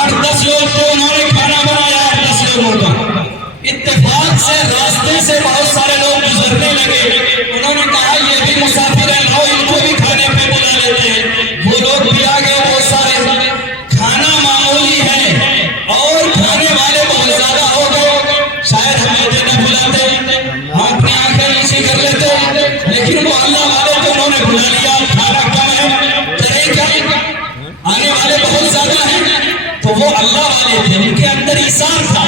8-10 لوگ تو انہوں نے کھانا بنایا 10 لوگوں کا. اتفاق سے راستے سے بہت سارے لوگ گزرنے لگے. انہوں نے کہا یہ بھی مسافر ہیں، لاؤ ان کو بھی کھانے پہ بلا لیتے ہیں. وہ لوگ بھی آ گئے بہت سارے. کھانا معمولی ہے اور کھانے والے بہت زیادہ ہو گئے. شاید ہمیں دینا بلاتے، ہم اپنی آنکھیں نیچی کر لیتے، لیکن وہ اللہ والے تو انہوں نے بلا لیا. کھانا کم ہے، کریں کیا؟ آنے والے بہت زیادہ ہیں. تو وہ اللہ والے تھے، ان کے اندر ایثار تھا.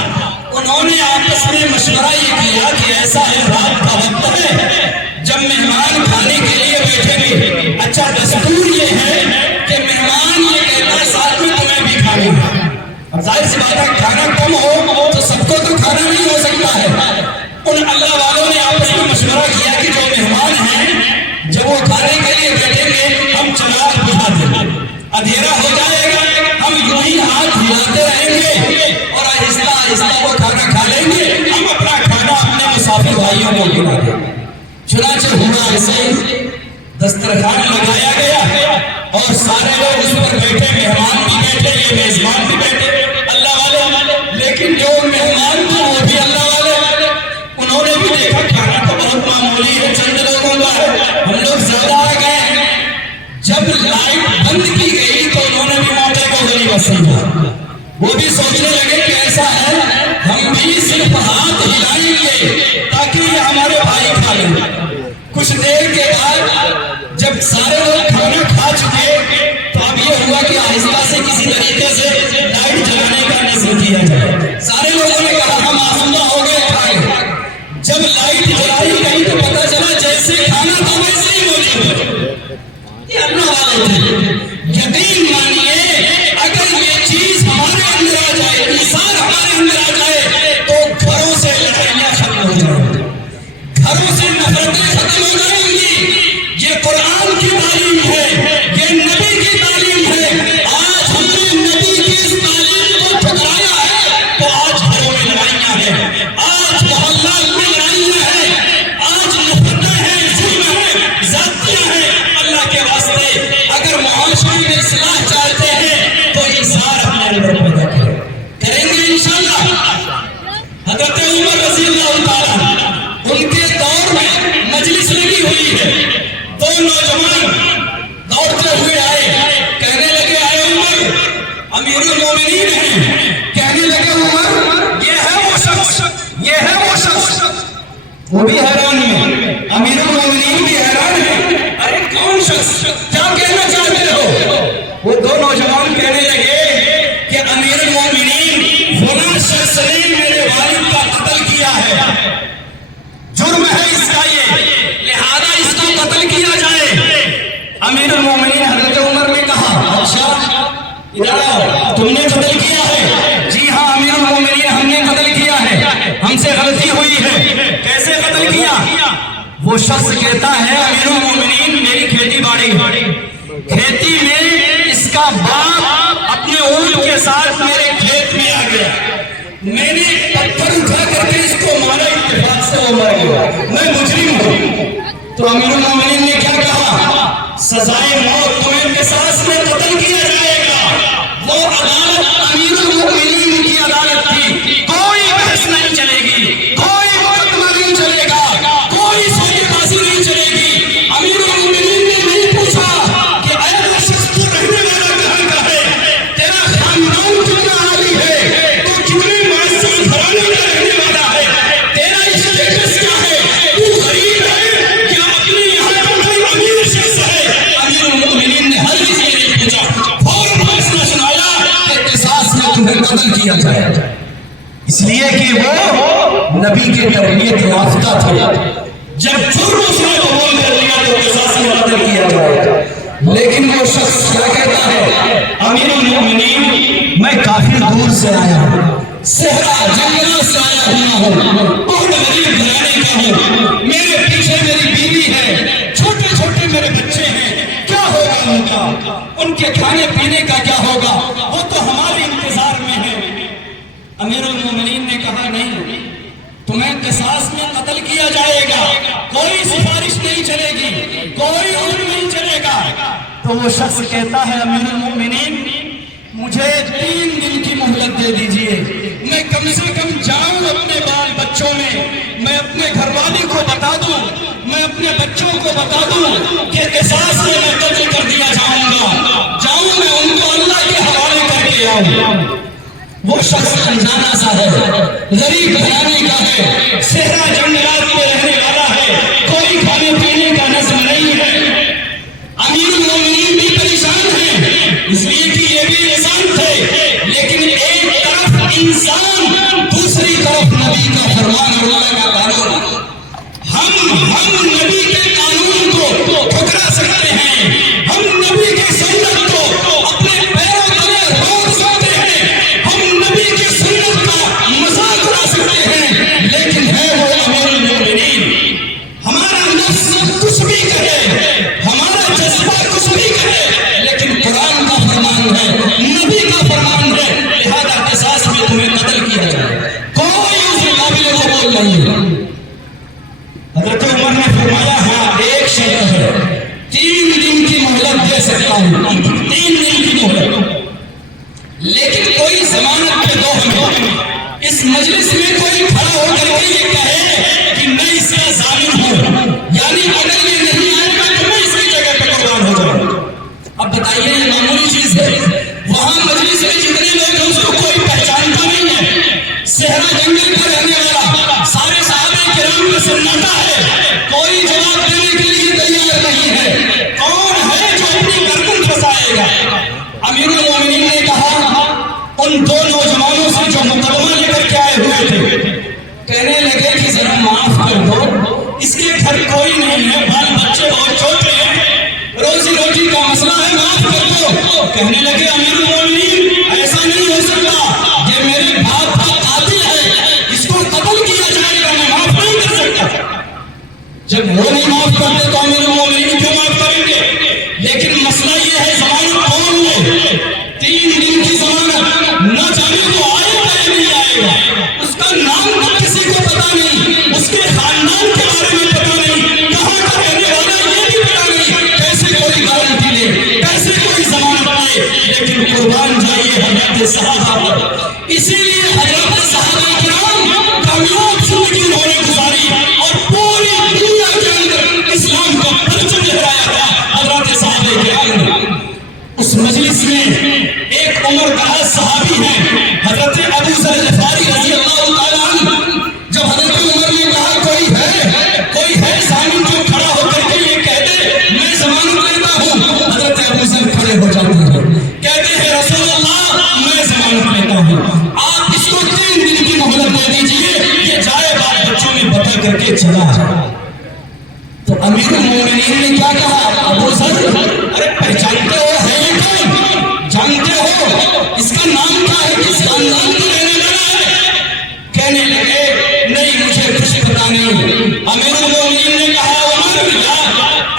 انہوں نے آپس میں مشورہ یہ کیا کہ ایسا ہے رات کا وقت ہے جب مہمان کھانے کے لیے بیٹھیں گے. اچھا دستور یہ ہے کہ مہمان یہ کہتا ہے ساتھ میں تمہیں بھی کھانا ہے. اب ظاہر سی بات ہے کھانا کم ہو تو سب کو تو کھانا نہیں ہو سکتا ہے. ان اللہ والوں نے آپس میں مشورہ کیا کہ جو مہمان ہیں جب وہ کھانے کے لیے بیٹھیں گے ہم چراغ بجھا دیں گے، اندھیرا ہو جائے گا، ہم یوں ہی ہاتھ ہلاتے رہیں گے اور آہستہ آہستہ وہ کھانا کھا لیں گے. ہم اپنا کھانا اپنے مسافر بھائیوں کو کھلا دیں گے. چنانچہ ہوا ایسے، دسترخوان لگایا گیا اور سارے لوگ اس پر بیٹھے، مہمان بھی بیٹھے، یہ میزبان بھی بیٹھے اللہ والے. لیکن جو مہمان تھے وہ بھی اللہ والے. انہوں نے بھی دیکھا کھانا تو بہت معمولی ہے، چند لوگوں کا ہے، ہم لوگ زیادہ آ گئے ہیں. جب لائٹ بند کی گئی تو انہوں نے بھی موقع کو غنیمت سمجھا. وہ بھی سوچنے لگے کہ ایسا ہے ہم بھی صرف ہاتھ ہلائیں گے تاکہ یہ ہمارے بھائی کھا لیں. کچھ دیر کے بعد جب سارے لوگ کھانا کھا چکے تو اب یہ ہوا کہ آہستہ سے کسی طریقے سے لائٹ جلانے کا نظر کیا جائے. سارے لوگوں نے کہا ہم آسودہ ہو گئے کھائے. جب لائٹ جلائی گئی تو پتا چلا جیسے کھانا تھا ویسے ہی موجود. یہ اللہ والے تھے. یقین مانیے اگر یہ چیز ہمارے اندر آ جائے، ایثار ہمارے اندر آ جائے تو گھروں سے لڑائیاں ختم ہو جائیں گی، گھروں سے نفرتیں ختم ہو جائیں گی. یہ قرآن کی تعلیم ہے، یہ نبی کی تعلیم ہے. آج ہم نے نبی کی اس تعلیم کو ٹھکرایا ہے تو آج گھروں میں لڑائیاں ہیں، آج محلات میں لڑائیاں ہیں، آج نفرتیں ہیں، ظلم ہے، زیادتیاں ہیں. اللہ کے واسطے اگر معاشرے میں اصلاح چاہتے ہیں تو ایثار اپنے اندر پیدا کریں گے انشاءاللہ. حضرت عمر رضی اللہ تعالیٰ ان کے دور میں مجلس لگی ہوئی ہے. دو نوجوان دوڑتے ہوئے آئے، کہنے لگے اے عمر امیر المومنین ہیں. کہنے لگے عمر یہ ہے وہ شخص، یہ ہے وہ شخص. وہ بھی حیران ہیں، امیر المومنین بھی حیران ہیں. ارے کون شخص، کیا کہنا چاہتے ہو؟ وہ دو نوجوان کہنے لگے کہ امیر المومنین فلاں شخص نے میرے والد کا قتل کیا ہے، جرم ہے اس کا یہ، لہذا اس کا قتل کیا جائے. امیر المومنین حضرت عمر نے کہا اچھا ادھر آؤ، تم نے قتل کیا ہے؟ جی ہاں امیر المومنین ہم نے قتل کیا ہے، ہم سے غلطی ہوئی ہے. کیسے قتل کیا؟ وہ شخص کہتا ہے امیر المومنین میری کھیتی باڑی ہے، کھیتی میں اس کا باپ اپنے اونٹ کے ساتھ میرے کھیت میں آ گیا، میں نے پتھر اٹھا کر کے اس کو مارا، اتفاق سے وہ مر گیا، میں مجرم ہوں. تو امیر المومنین نے کیا کہا؟ سزائے موت تمہیں قصاص میں قتل کیا جائے گا. وہ عدالت امیر المومنین کی عدالت تھی، کوئی بحث نہیں چلے گی، کوئی مقدمہ نہیں چلے گا، کوئی سوچ بازی نہیں چلے گی. امیر المومنین نے نہیں پوچھا کہ اے وہ شخص تو رہنے والا کہاں کا ہے، تیرا خاندان کتنا عالی ہے، تو کتنے معزز گھرانے کا رہنے والا ہے، تیرا اسٹیٹس کیا ہے، تو غریب ہے یا اپنے یہاں کا کوئی امیر شخص ہے. امیر المومنین نے ہر کسی نے نہیں پوچھا، فوراً فیصلہ سنایا کہ قصاص میں تمہیں قتل کیا جائے. اس لیے کہ وہ نبی کے تربیت یافتہ تھے. جب جرم اس نے قبول کر لیا تو قصاص میں قتل کیا جائے. لیکن وہ شخص کیا کہتا ہے؟ امیر المومنین میں کافی دور سے آیا ہوں، صحرا جنگلوں سے آیا ہوا ہوں، بہت غریب گھرانے کا ہوں، میرے پیچھے میری بیوی ہے، چھوٹے چھوٹے میرے بچے ہیں، کیا ہوگا ان کا، ان کے کھانے پینے کا کیا ہوگا، وہ تو ہمارے انتظار میں ہے. امیر المومنین نے کہا نہیں، تمہیں قصاص میں قتل کیا جائے گا، کوئی سفارش نہیں چلے گی، کوئی حکم نہیں چلے گا. تو وہ شخص کہتا ہے امیر المومنین مجھے 3 دن کی مہلت دے دیجئے، میں کم سے کم جاؤں اپنے بال بچوں میں اپنے گھر والے کو بتا دوں، میں اپنے بچوں کو بتا دوں کہ قصاص میں قتل کر دیا جاؤں گا، جاؤں میں ان کو اللہ کے حوالے کر کے آؤں۔ وہ شخص انجانا سا ہے، غریب گھرانے کا ہے، صحرا جنگلات میں رہنے والا ہے، کوئی کھانے پینے کا نظم نہیں ہے۔ امیر المومنین بھی پریشان ہیں، اس لیے کہ یہ بھی انسان تھے، لیکن ایک طرف انسان، دوسری طرف نبی کا فرمان، اللہ کا قانون۔ ہم نبی کے قانون کو ٹھکرا سکتے ہیں، ہم نبی کی سنت کو اپنے پیروں تلے روک سکتے ہیں، ہم نبی کی سنت کا مذاق اڑا سکتے ہیں، لیکن ہے وہ امیر المومنین۔ ہمارا نفس کچھ بھی کہے، ہمارا جذبہ کچھ بھی کہے، لیکن قرآن کا فرمان ہے، نبی کا فرمان ہے، لہذا قصاص میں تمہیں قتل کیا جائے، کوئی اس قابل قبول نہیں ہے۔ حضرت عمر نے فرمایا ہاں ایک شرط ہے، 3 دن کی مہلت دے سکتا ہوں، 3 دن کی مہلت، لیکن کوئی ضمانت پہ دو ہمیں۔ اس مجلس میں کوئی کھڑا ہو کر کے یہ کہے کہ میں اس کا ضامن ہوں، یعنی اگر یہ نہیں آئے گا تو میں اس کی جگہ پہ قربان ہو جاؤں۔ اب بتائیے یہ معمولی چیز ہے، وہاں مجلس میں جتنے لوگ ہیں اس کو کوئی پہچانتا نہیں ہے، صحرا جنگل پر رہنے والا، سارے صحابہ کرام میں سناٹا ہے، کوئی جواب دینے کے لیے تیار نہیں ہے، کون ہے جو اپنی گردن پھنسائے گا؟ امیر المومنین نے کہا ان 2 نوجوانوں سے جو مقدمہ لے کر کے آئے ہوئے تھے، کہنے لگے کہ ذرا معاف کر دو، اس کے گھر کوئی نہیں ہے، بال بچے بہت چھوٹے ہیں، روزی روٹی کا مسئلہ ہے، معاف کر دو۔ کہنے لگے امیر المومنین ایسا نہیں ہو سکتا، یہ میرے باپ کا قاتل ہے، اس کو قتل کیا جائے گا، میں معاف نہیں کر سکتا۔ جب وہ نہیں معاف کرتے تو امیر المومنین کیوں معاف کریں گے؟ لیکن مسئلہ یہ ہے ضمانت کون لے؟ 3 دن کی ضمانت، نہ جانے تو آئے گا یا نہیں آئے گا، اس کا نام تک کسی کو پتا نہیں، اس کے خاندان کے بارے میں پتا نہیں، کہاں کا رہنے والا یہ بھی پتا نہیں، کیسے کوئی گارنٹی لے، کیسے کوئی ضمانت لے؟ لیکن قربان جائیے حضرت صحابہ پر، اسی لیے حضرت صحابہ کرام کامیاب زندگی انہوں نے گزاری اور پوری دنیا کے اندر اسلام کا پرچم لہرایا گیا حضرت صحابہ کرام نے۔ اس مجلس میں ایک عمر دراز صحابی ہیں حضرت ابو ذر غفاری رضی اللہ تعالیٰ عنہ، جب حضرت عمر نے کہا کوئی ہے ضامن جو کھڑا ہو کر کے یہ کہہ دے میں ضمانت لیتا ہوں، حضرت ابو ذر کھڑے ہو جاتے ہیں، کہتے ہیں رسول اللہ میں ضمانت لیتا ہوں، آپ اس کو 3 دن کی مہلت دے دیجئے، یہ جائے بال بچوں میں بتا کر کے چلا جائے۔ تو امیر المومنین نے کیا کہا؟ ابو ذر ارے پہچانتے ہو ہے یہ کون؟ جانتے ہو اس کا نام کیا ہے، کس خاندان کا رہنے والا ہے؟ کہنے لگے نہیں مجھے کچھ پتا نہیں۔ امیر المومنین نے کہا عمر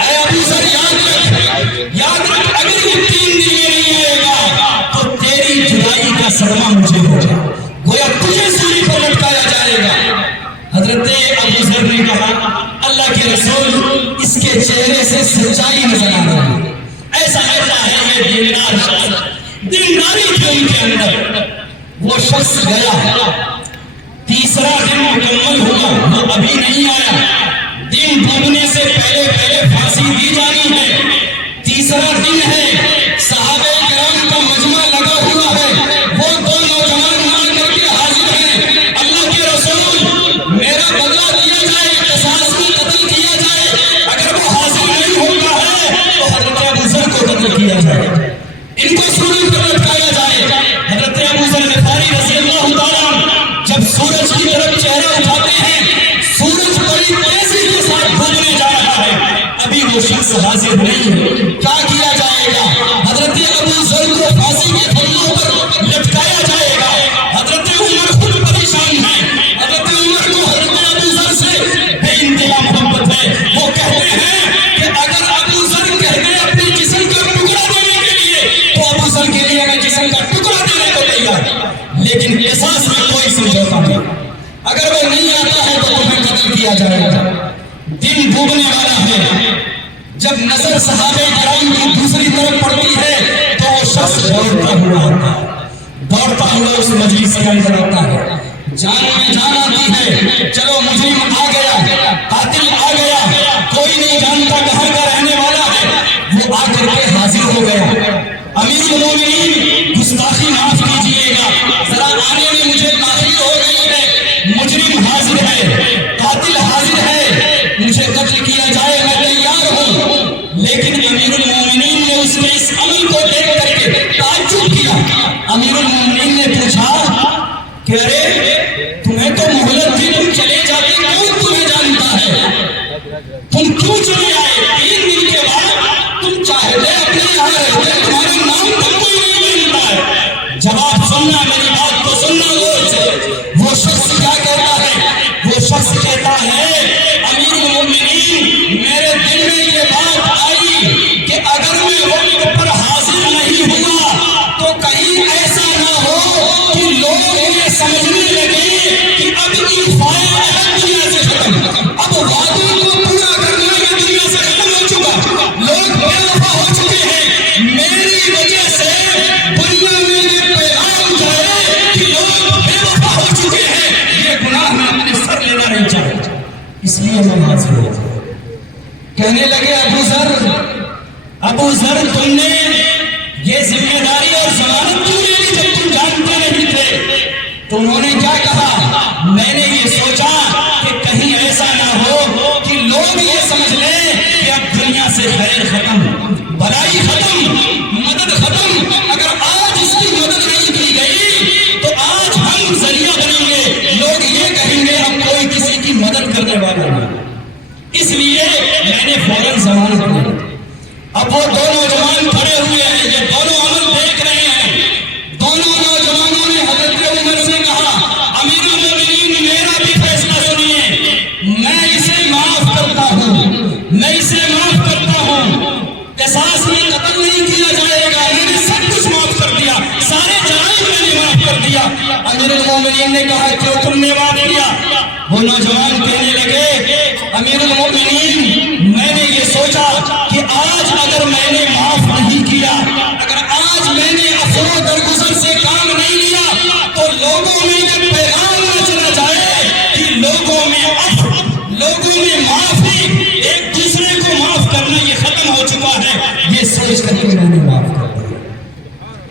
اے ابو ذر یاد رکھ اگر یہ 3 دن میں نہیں آئے گا تو تیری جدائی کا صدمہ مجھے ہو جائے، گویا تجھے سولی پر لٹکایا جائے گا۔ حضرت ابو ذر نے کہا اللہ کے رسول اس کے چہرے سے سچائی نظر آ رہی ہے، ایسا لگتا ہے یہ دیندار شخص، دینداری تھی ان کے اندر۔ وہ شخص گیا، 3 دن مکمل ہوا، وہ ابھی نہیں آیا، دن ڈوبنے سے پہلے پھانسی دی جانی ہے، 3 دن ہے، صحابہ کرام کا مجمع لگا ہوا ہے، وہ 2 نوجوان مان کر کے حاضر ہیں، اللہ کے رسول میرا بدلہ دیا جائے، قصاص میں قتل کیا جائے، اگر وہ حاضر نہیں ہوتا ہے تو حضرت ابو ذر کو قتل کیا جائے، ان کو سولی پر لٹکایا جائے۔ حضرت ابو ذر غفاری رضی اللہ تعالیٰ جب سورج کی طرف چہرہ اٹھاتے ہیں، سورج بڑی تیزی کے ساتھ ڈوبنے جا رہا ہے، ابھی وہ شخص حاضر نہیں ہے، کیا کیا جائے گا؟ حضرت ابو ذر کو پھانسی کے پھندوں پر لٹکایا جائے گا۔ حضرت عمر خود پریشان ہے، حضرت عمر کو حضرت ابو ذر سے بے انتہا محبت ہے، وہ کہتے ہیں کہ اگر ابو ذر کہہ دے اپنے جسم کا ٹکڑا دینے کے لیے تو ابو ذر کے لیے میں جسم کا ٹکڑا دینے کو تیار، لیکن قصاص میں کوئی سمجھوتا نہیں، اگر وہ نہیں آتا ہے تو تمہیں قتل کیا جائے گا۔ دن ڈوبنے والا ہے، جب نظر صحابہ کرام کی دوسری طرف پڑتی ہے تو وہ شخص دوڑتا ہوا آتا ہے، دوڑتا ہوا اس مجلس کے اندر آتا ہے، جان میں جان آتی ہے، چلو مجرم آ گیا، قاتل آ گیا، کوئی نہیں جانتا کہاں کا رہنے والا ہے، وہ آ کر کے حاضر ہو گیا۔ امیر المومنین گستاخی معاف کیجئے گا، ذرا آنے میں مجھے تاخیر ہو گئی ہے، مجرم حاضر ہے، قاتل حاضر ہے، مجھے قتل کیا جائے میں تیار ہوں۔ لیکن امیر المومنین نے اس کے اس عمل کو دیکھ کر کے تعجب کیا۔ امیر المومنین نے پوچھا کہ ارے تمہیں تو مہلت تھی، تم چلے جاتے، کون تمہیں جانتا ہے؟ تم کیوں چلے آئے؟ 3 دن کے بعد تم چاہتے اپنے یہاں رہتے، تمہارا نام تم کوئی نہیں جانتا ہے۔ جواب سننا، میری بات کو سننا غور سے۔ وہ شخص کیا کہتا ہے؟ وہ شخص کہتا ہے امیر المومنین میرے دل میں یہ بات آئی کہ اگر میں وقت پر حاضر نہیں ہوا تو کہیں ایسا نہ ہو کہ لوگ یہ سمجھنے لگے کہ اب ایفائے عہد دنیا سے ختم، اب وعدوں کو پورا کرنا یہ دنیا سے ختم ہو چکا، لوگ بے وفا ہو چکے ہیں، میری وجہ سے دنیا میں یہ پیغام جائے کہ لوگ بے وفا ہو چکے ہیں، یہ گناہ میں اپنے سر لینا نہیں چاہتا، اس لیے میں حاضر ہوں۔ کہنے لگے ابو ذر تم نے یہ ذمہ داری اور ضمانت کیوں لے لی جب تم جانتے نہیں تھے؟ تو انہوں نے کیا کہا؟ میں نے یہ سوچا کہ کہیں ایسا نہ ہو کہ لوگ یہ سمجھ لیں کہ اب دنیا سے خیر ختم، بھلائی ختم، مدد ختم، اگر آج اس کی مدد نہیں کی گئی تو آج ہم ذریعہ بنیں گے، لوگ یہ کہیں گے اب کوئی کسی کی مدد کرنے والا نہیں، اس لیے میں نے فوراً ضمانت لی۔ اب وہ دو نوجوان کھڑے ہوئے ہیں، یہ دونوں عمل دیکھ رہے ہیں، دونوں نوجوانوں نے حضرت عمر سے کہا امیر المومنین میرا بھی فیصلہ سنیے، میں اسے معاف کرتا ہوں، میں اسے معاف کرتا ہوں، قصاص میں قتل نہیں کیا جائے گا، میں نے سب کچھ معاف کر دیا، سارے جرائم میں نے معاف کر دیا۔ امیر المومنین نے کہا کیوں تم نے معاف کیا؟ وہ نوجوان کہنے لگے امیر المومنین میں نے یہ سوچا کہ آج اگر میں نے معاف نہیں کیا، اگر آج میں نے افسروں درگزر سے کام نہیں لیا تو لوگوں میں یہ پیغام نہ چلا جائے کہ لوگوں میں معافی، ایک دوسرے کو معاف کرنا یہ ختم ہو چکا ہے، یہ سوچ کر کے میں نے معاف کر دیا۔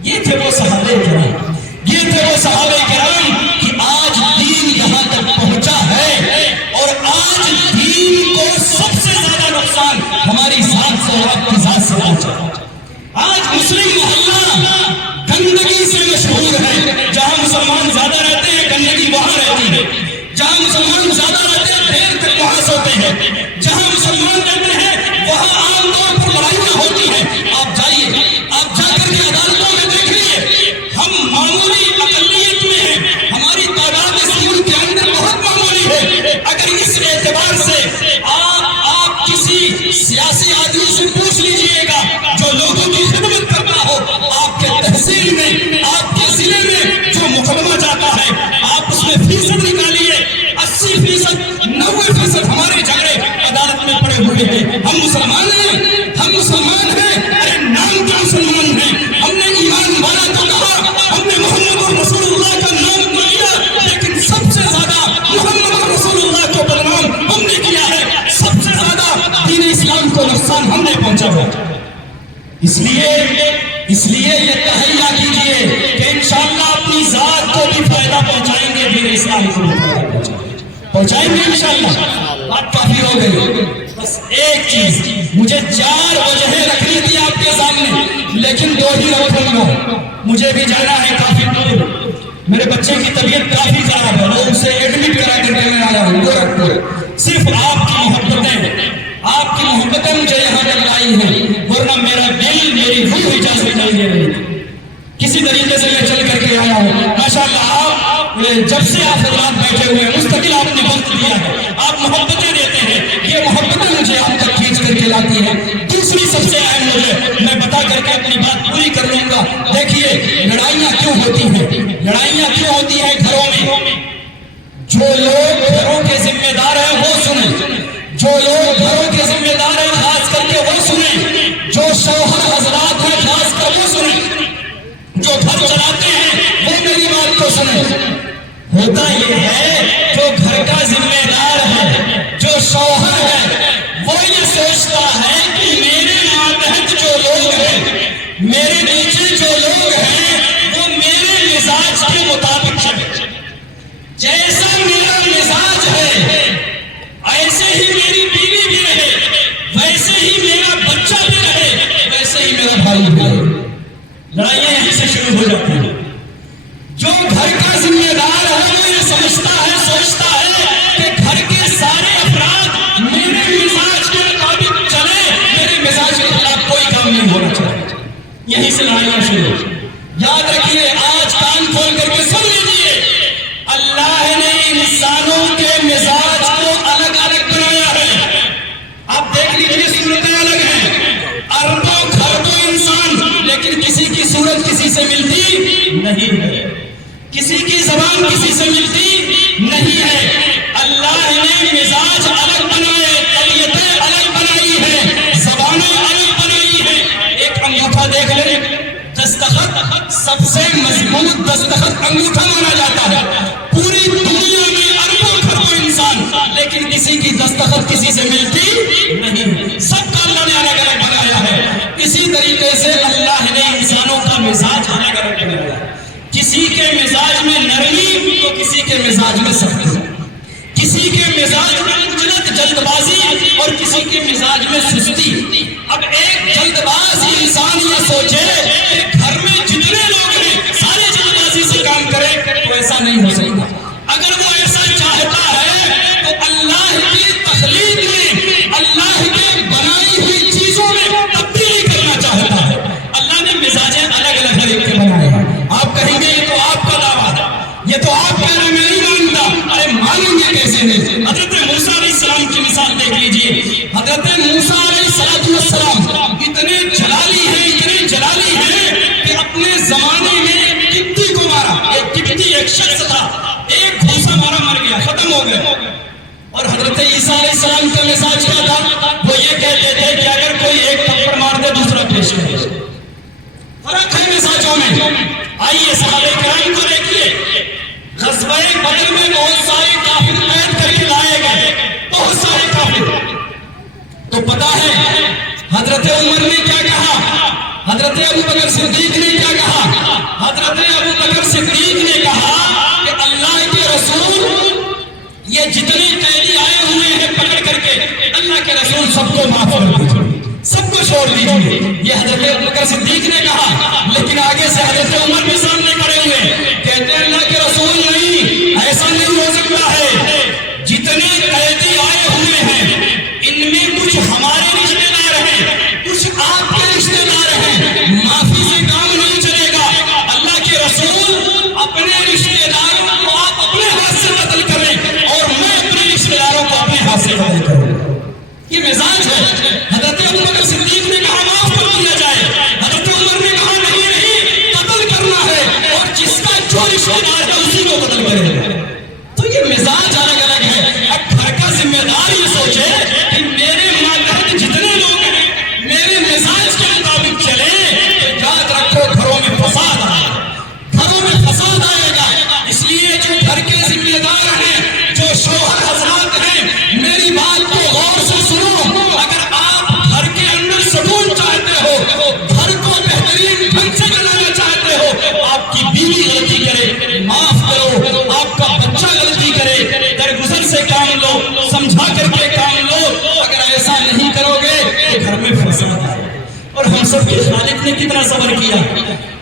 یہ تھے وہ صحابہ کرام، یہ تھے وہ صحابہ کرام کہ آج دین یہاں تک پہنچا ہے، اور آج دین کو سب سے زیادہ نقصان ہماری ذات سے اور آپ کی ذات سے پہنچا۔ آج مسلم محلہ گندگی سے مشہور ہے، جہاں مسلمان زیادہ رہتے ہیں گندگی وہاں رہتی ہے، جہاں مسلمان زیادہ رہتے ہیں دیر تک وہاں سوتے ہیں، جہاں مسلمان رہتے ہیں وہاں عام طور پر لڑائیاں ہوتی ہیں۔ آپ جائیے، آپ جا کر کے عدالتوں میں دیکھیے، ہم معمولی اقلیت میں ہیں، ہماری تعداد اس ملک کے اندر بہت معمولی ہے، اگر اس اعتبار سے آپ کسی سیاسی آدمی سے پوچھ لیجئے گا جو لوگوں کی خدمت کرتا ہو، آپ کے تحصیل میں، آپ کے ضلع میں جو مقدمہ جاتا ہے، آپ اس میں فیصد نکالیے، 80%، 90% ہمارے جھگڑے عدالت میں پڑے ہوئے ہیں۔ ہم مسلمان ہیں، ہم مسلمان ہیں، ارے نام کیا مسلمان ہیں، ہم نے ایمان والا تو کہا، ہم نے محمد رسول اللہ کا نام لیا، لیکن سب سے زیادہ محمد رسول اللہ کو بدنام ہم نے کیا ہے، سب سے زیادہ دین اسلام کو نقصان ہم نے پہنچا ہوا۔ اس لیے یہ تہیہ کیجئے کہ انشاءاللہ اپنی ذات کو بھی فائدہ پہنچائیں گے، دین اسلام کو بھی فائدہ پہنچائیں گے انشاءاللہ۔ بات کافی ہو گئی، بس ایک چیز مجھے 4 وجہیں رکھنی تھی آپ کے سامنے، لیکن 2 ہی رکھوں گا، مجھے بھی جانا ہے کافی دور، میرے بچے کی طبیعت کافی خراب ہے، وہ اسے ایڈمٹ کرا کر کے میں آیا ہوں گورکھپور، صرف آپ کی محبتیں مجھے یہاں تک لائی ہیں، ورنہ میرا دل، میری روح اجازت نہیں دے رہی تھی، کسی طریقے سے میں چل کر کے آیا ہوں۔ ماشاءاللہ آپ جب سے آپ حضرات بیٹھے ہوئے ہیں مستقل آپ نے وقت دیا ہے، آپ محبتیں دیتے ہیں، یہ محبتیں مجھے آپ تک کھینچ کر کے لاتی ہیں۔ دوسری سب سے اہم وجہ میں بتا کر کے اپنی بات پوری کر لوں گا، دیکھیے لڑائیاں کیوں ہوتی ہیں گھروں میں؟ جو لوگ گھروں کے ذمہ دار ہیں وہ سنیں، جو لوگ گھروں کے ذمہ دار ہیں خاص کر کے وہ سنیں، جو شوہر حضرات ہیں خاص کر وہ سنیں۔ ہوتا یہ ہے جو گھر کا ذمہ دار ہے، جو شوہر ہے، وہ یہ سوچتا ہے کہ میرے ماتحت جو لوگ ہیں، میرے نیچے جو لوگ ہیں، وہ میرے مزاج کے مطابق چلے، جیسا میرا مزاج ہے ایسے ہی میری بیوی بھی رہے، ویسے ہی میرا بچہ بھی رہے، ویسے ہی میرا بھائی بھی رہے۔ لڑائیاں یہیں سے شروع ہو جاتی ہیں۔ جو گھر کا ذمہ دار ہے وہ یہ سمجھتا ہے، سوچتا ہے کہ گھر کے سارے افراد میرے مزاج کے مطابق چلے، میرے مزاج کے خلاف کوئی کام نہیں ہونا چاہیے۔ یہیں سے لڑائیاں شروع ہو۔ یاد رکھیے، آج کان کھول کر کے سن لیجیے، اللہ نے انسانوں کے مزاج کو الگ الگ بنایا ہے۔ آپ دیکھ لیجیے، صورتیں الگ ہیں، اربوں خربوں انسان، لیکن کسی کی صورت کسی سے ملتی نہیں ہے، کسی کی زبان کسی سے ملتی نہیں ہے۔ اللہ نے مزاج الگ بنائے، طبیعتیں الگ بنائی ہیں، زبانیں الگ بنائی ہیں۔ ایک انگوٹھا دیکھ لیں، دستخط سب سے مضبوط دستخط انگوٹھا مانا جاتا ہے پوری دنیا میں، اربوں خربوں انسان، لیکن کسی کی دستخط کسی سے ملتی نہیں، سب کا اللہ نے الگ الگ بنایا ہے۔ اسی طریقے سے اللہ نے انسانوں کا مزاج الگ الگ بنایا ہے۔ کسی کے مزاج میں نرمی تو کسی کے مزاج میں سختی، کسی کے مزاج میں عجلت جلد بازی اور کسی کے مزاج میں سستی۔ اب ایک جلد باز انسان یہ سوچے کہ گھر میں جتنے لوگ ہیں سارے جلد بازی سے کام کرے، تو ایسا نہیں ہو سکتا۔ اگر وہ ایسا چاہتا ہے تو اللہ کی تخلیق میں، اللہ کے بنائی ہوئی چیزوں میں تبدیلی کرنا چاہتا ہے۔ اللہ نے مزاجیں الگ الگ طریقے بنائے ہیں۔ آپ کہیں گے یہ تو آپ کا دعویٰ ہے، یہ تو آپ کہہ رہے ہیں میں نہیں مانتا۔ ارے مانیں گے کیسے نہیں؟ حضرت موسیٰ علیہ السلام کی مثال دیکھ لیجیے۔ حضرت موسیٰ علیہ السلام اتنے جلالی ہیں، اتنے جلالی ہیں کہ اپنے زمانے میں ایک قبطی کو مارا، ایک قبطی ایک شخص تھا، ایک گھوسا مارا مر گیا، ختم ہو گئے۔ اور حضرت عیسیٰ علیہ السلام کا مزاج کیا تھا؟ وہ یہ کہتے تھے کہ اگر کوئی ایک تھپڑ مار دے دوسرا پیش کرے۔ فرق ہے مزاجوں میں۔ آئیے صحابہ کرام کو دیکھیے، غزوہ بدر میں بہت سارے کافر قید کر کے لائے گئے، بہت سارے کافر۔ تو پتا ہے حضرت عمر نے کیا کہا، حضرت ابو بکر صدیق نے کیا کہا؟ حضرت ابو بکر صدیق نے کہا کہ اللہ کے رسول، یہ جتنے قیدی آئے ہوئے ہیں پکڑ کر کے، اللہ کے رسول سب کو معاف کر دیجیے، سب کو چھوڑ دیجیے۔ یہ حضرت ابو بکر صدیق نے کہا، لیکن آگے سے حضرت عمر بھی سامنے کھڑے ہوئے، کہتے ہیں اللہ کے رسول نہیں، ایسا نہیں ہو سکتا ہے۔ جتنے قیدی آئے ہوئے ہیں ان میں کچھ ہمارے رشتے دار ہیں، کچھ آپ کے رشتے دار ہیں، معافی سے کام نہیں چلے گا۔ اللہ کے رسول اپنے رشتے داروں کو آپ اپنے ہاتھ سے قتل کریں اور میں اپنے رشتے داروں کو اپنے ہاتھ سے قتل کروں۔ یہ مزاج ہے۔ حضرت ابو بکر صدیق نے کہا معاف کر دیا جائے، حضرت عمر نے کہا نہیں قتل کرنا ہے، اور جس کا جو رشتے دار ہے اسی کو قتل کرے۔ تو یہ مزاج الگ الگ ہے۔ اب گھر کا ذمہ دار یہ سوچے کہ میرے ماتحت جتنے لوگ ہیں میرے مزاج کے مطابق چلے، تو یاد رکھو گھروں میں فساد آئے گا، گھروں میں فساد آئے گا۔ اس لیے جو گھر کے ذمہ دار ہیں، جو شوہر حضرات ہیں، میری بات کو غور سے سنو۔ اگر آپ گھر کے اندر سکون چاہتے ہو، گھر کو بہترین ڈھنگ سے چلانا چاہتے ہو، آپ کی بیوی غلطی کرے معاف کرو، آپ کا بچہ غلطی کرے درگزر سے کام لو، سمجھا کر کے کام لو۔ اگر ایسا نہیں کرو گے تو گھر میں فساد آئے۔ اور ہم سب کے خالق نے کتنا صبر کیا،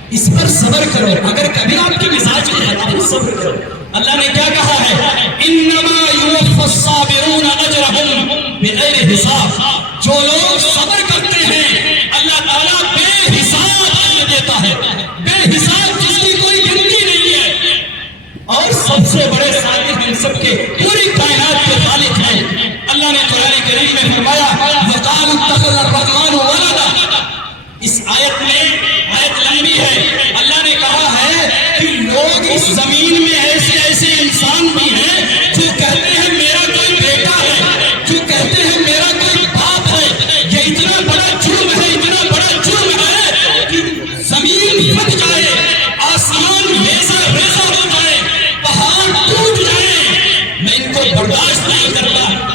اس پر صبر کرو۔ اگر کبھی آپ کے مزاج کے خلاف صبر کرو، اللہ نے کیا کہا ہے، انما یوفی الصابرون اجرهم بغیر حساب۔ جو لوگ صبر کرتے ہیں اللہ تعالیٰ بے حساب اجر دیتا ہے، بے حساب جس کی کوئی گنتی نہیں ہے۔ اور سب سے بڑے صابر ہم سب کے پوری کائنات کے خالق ہیں۔ اللہ نے قرآن کریم میں فرمایا وَقَالُوا اتَّخَذَ الرَّحْمَنُ وَلَدًا۔ اس آیت میں، آیت لمبی ہے، اللہ نے کہا ہے کہ لوگ اس زمین میں ایسے ایسے انسان بھی ہیں جو کہتے ہیں میرا کوئی بیٹا ہے، جو کہتے ہیں میرا کوئی باپ ہے۔ یہ اتنا بڑا جرم ہے، اتنا بڑا جرم ہے کہ زمین پھٹ جائے، آسمان ریزہ ریزہ ہو جائے، پہاڑ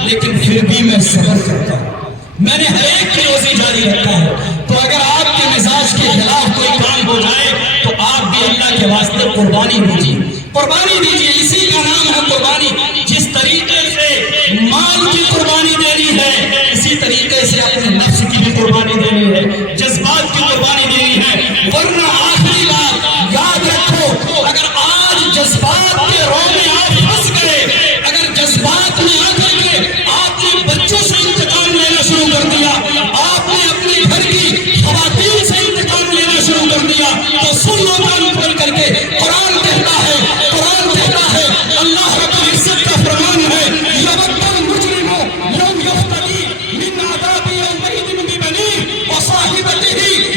لیکن پھر بھی میں صبر کرتا ہوں، میں نے ہر ایک کی روزی جاری رکھا ہے۔ تو اگر آپ کے مزاج کے خلاف کوئی کام ہو جائے تو آپ بھی اللہ کے واسطے قربانی دیجیے، قربانی دیجیے۔ اسی کا نام ہے قربانی۔ جس طریقے سے مال کی قربانی دینی ہے، اسی طریقے سے اپنے نفس کی بھی قربانی دینی ہے، جذبات کی قربانی دینی ہے۔ ورنہ آخری بات یاد رکھو، اگر آج جذبات کے رو میں آپ پھنس گئے، اگر جذبات میں آ کر کے آپ نے بچوں سے انتقام لینا شروع کر دیا، آپ نے اپنے گھر کی خواتین سے انتقام لینا شروع کر دیا، تو سن لو کان کھول کر کے، قرآن کہتا ہے اللہ رب العزت کا فرمان ہے یود المجرم یوم یفتدی من عذاب یومئذ ببنیہ وصاحبتہ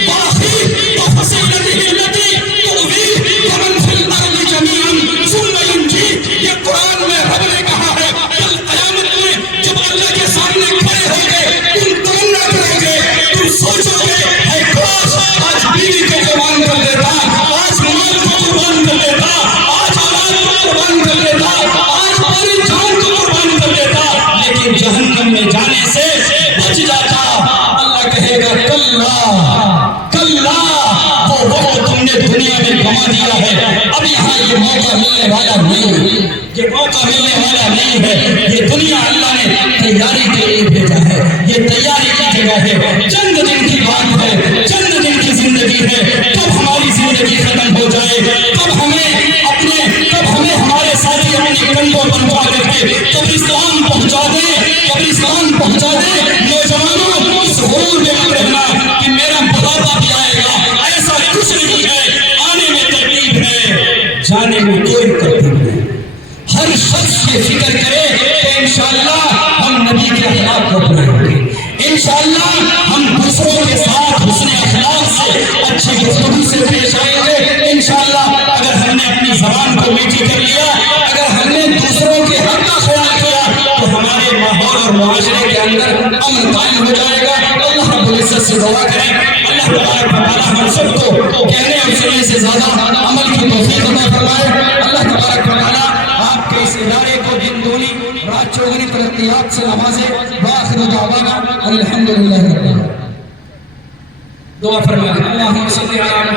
واخیہ وفصیلتہ التی تؤویہ ومن فی الارض جمیعا ثم ینجیہ۔ یہ قرآن میں رب نے کہا ہے کل قیامت میں جب اللہ کے سامنے کھڑے ہو گے، تم تمنا کرو گے، تم سوچو گے اے کاش آج بیوی کو قربان کر دیتا، آج مال کو قربان کر دیتا، آج اولاد کو قربان کر دیتا، آج پوری جان کو قربان کر دیتا، لیکن جہنم میں جانے سے بچ جاتا۔ اللہ کہے گا کلا، وہ وقت تم نے دنیا میں گنوا دیا ہے، اب یہاں یہ موقع ملنے والا نہیں ہے، یہ موقع ملنے والا نہیں ہے۔ یہ دنیا اللہ نے تیاری کے لیے بھیجا ہے، یہ تیاری کی جگہ ہے، چند دن کی بات ہے، چند دن کی زندگی ہے۔ کب ہماری زندگی ختم ہو جائے، کب ہمیں ہمارے ساتھی اپنے کندھوں پر اٹھا کر کے قبرستان پہنچا دے، نوجوانوں اس غرور میں مت رہنا کہ میرا بڑھاپا بھی آئے گا، ایسا کچھ نہیں ہے، آنے میں ترتیب ہے، جانے میں کوئی ترتیب نہیں۔ ہر شخص یہ فکر کرے کہ انشاءاللہ ہم نبی کے اخلاق کو اپنائیں گے، انشاءاللہ ہم دوسروں کے ساتھ حسن اخلاق سے اچھی گفتگو سے پیش آئیں گے، انشاءاللہ اگر ہم نے اپنی زبان کو میٹھی کر لیا، اگر ہم نے دوسروں کے حق کا خیال کیا تو ہمارے ماحول اور معاشرے کے اندر امن قائم ہو جائے گا۔ اللہ رب العزت سے دعا کریں اللہ تبارک و تعالی ہم سب کو کہنے اور سننے سے زیادہ عمل کی توفیق عطا فرمائے۔ اللہ تبارک و تعالی آپ کے اس ادارے کو دن دونی رات چوگنی ترقیات سے نوازے۔ وآخر دعوانا الحمدللہ رب العالمین۔ دعا فرمائیں اللہم صلی علی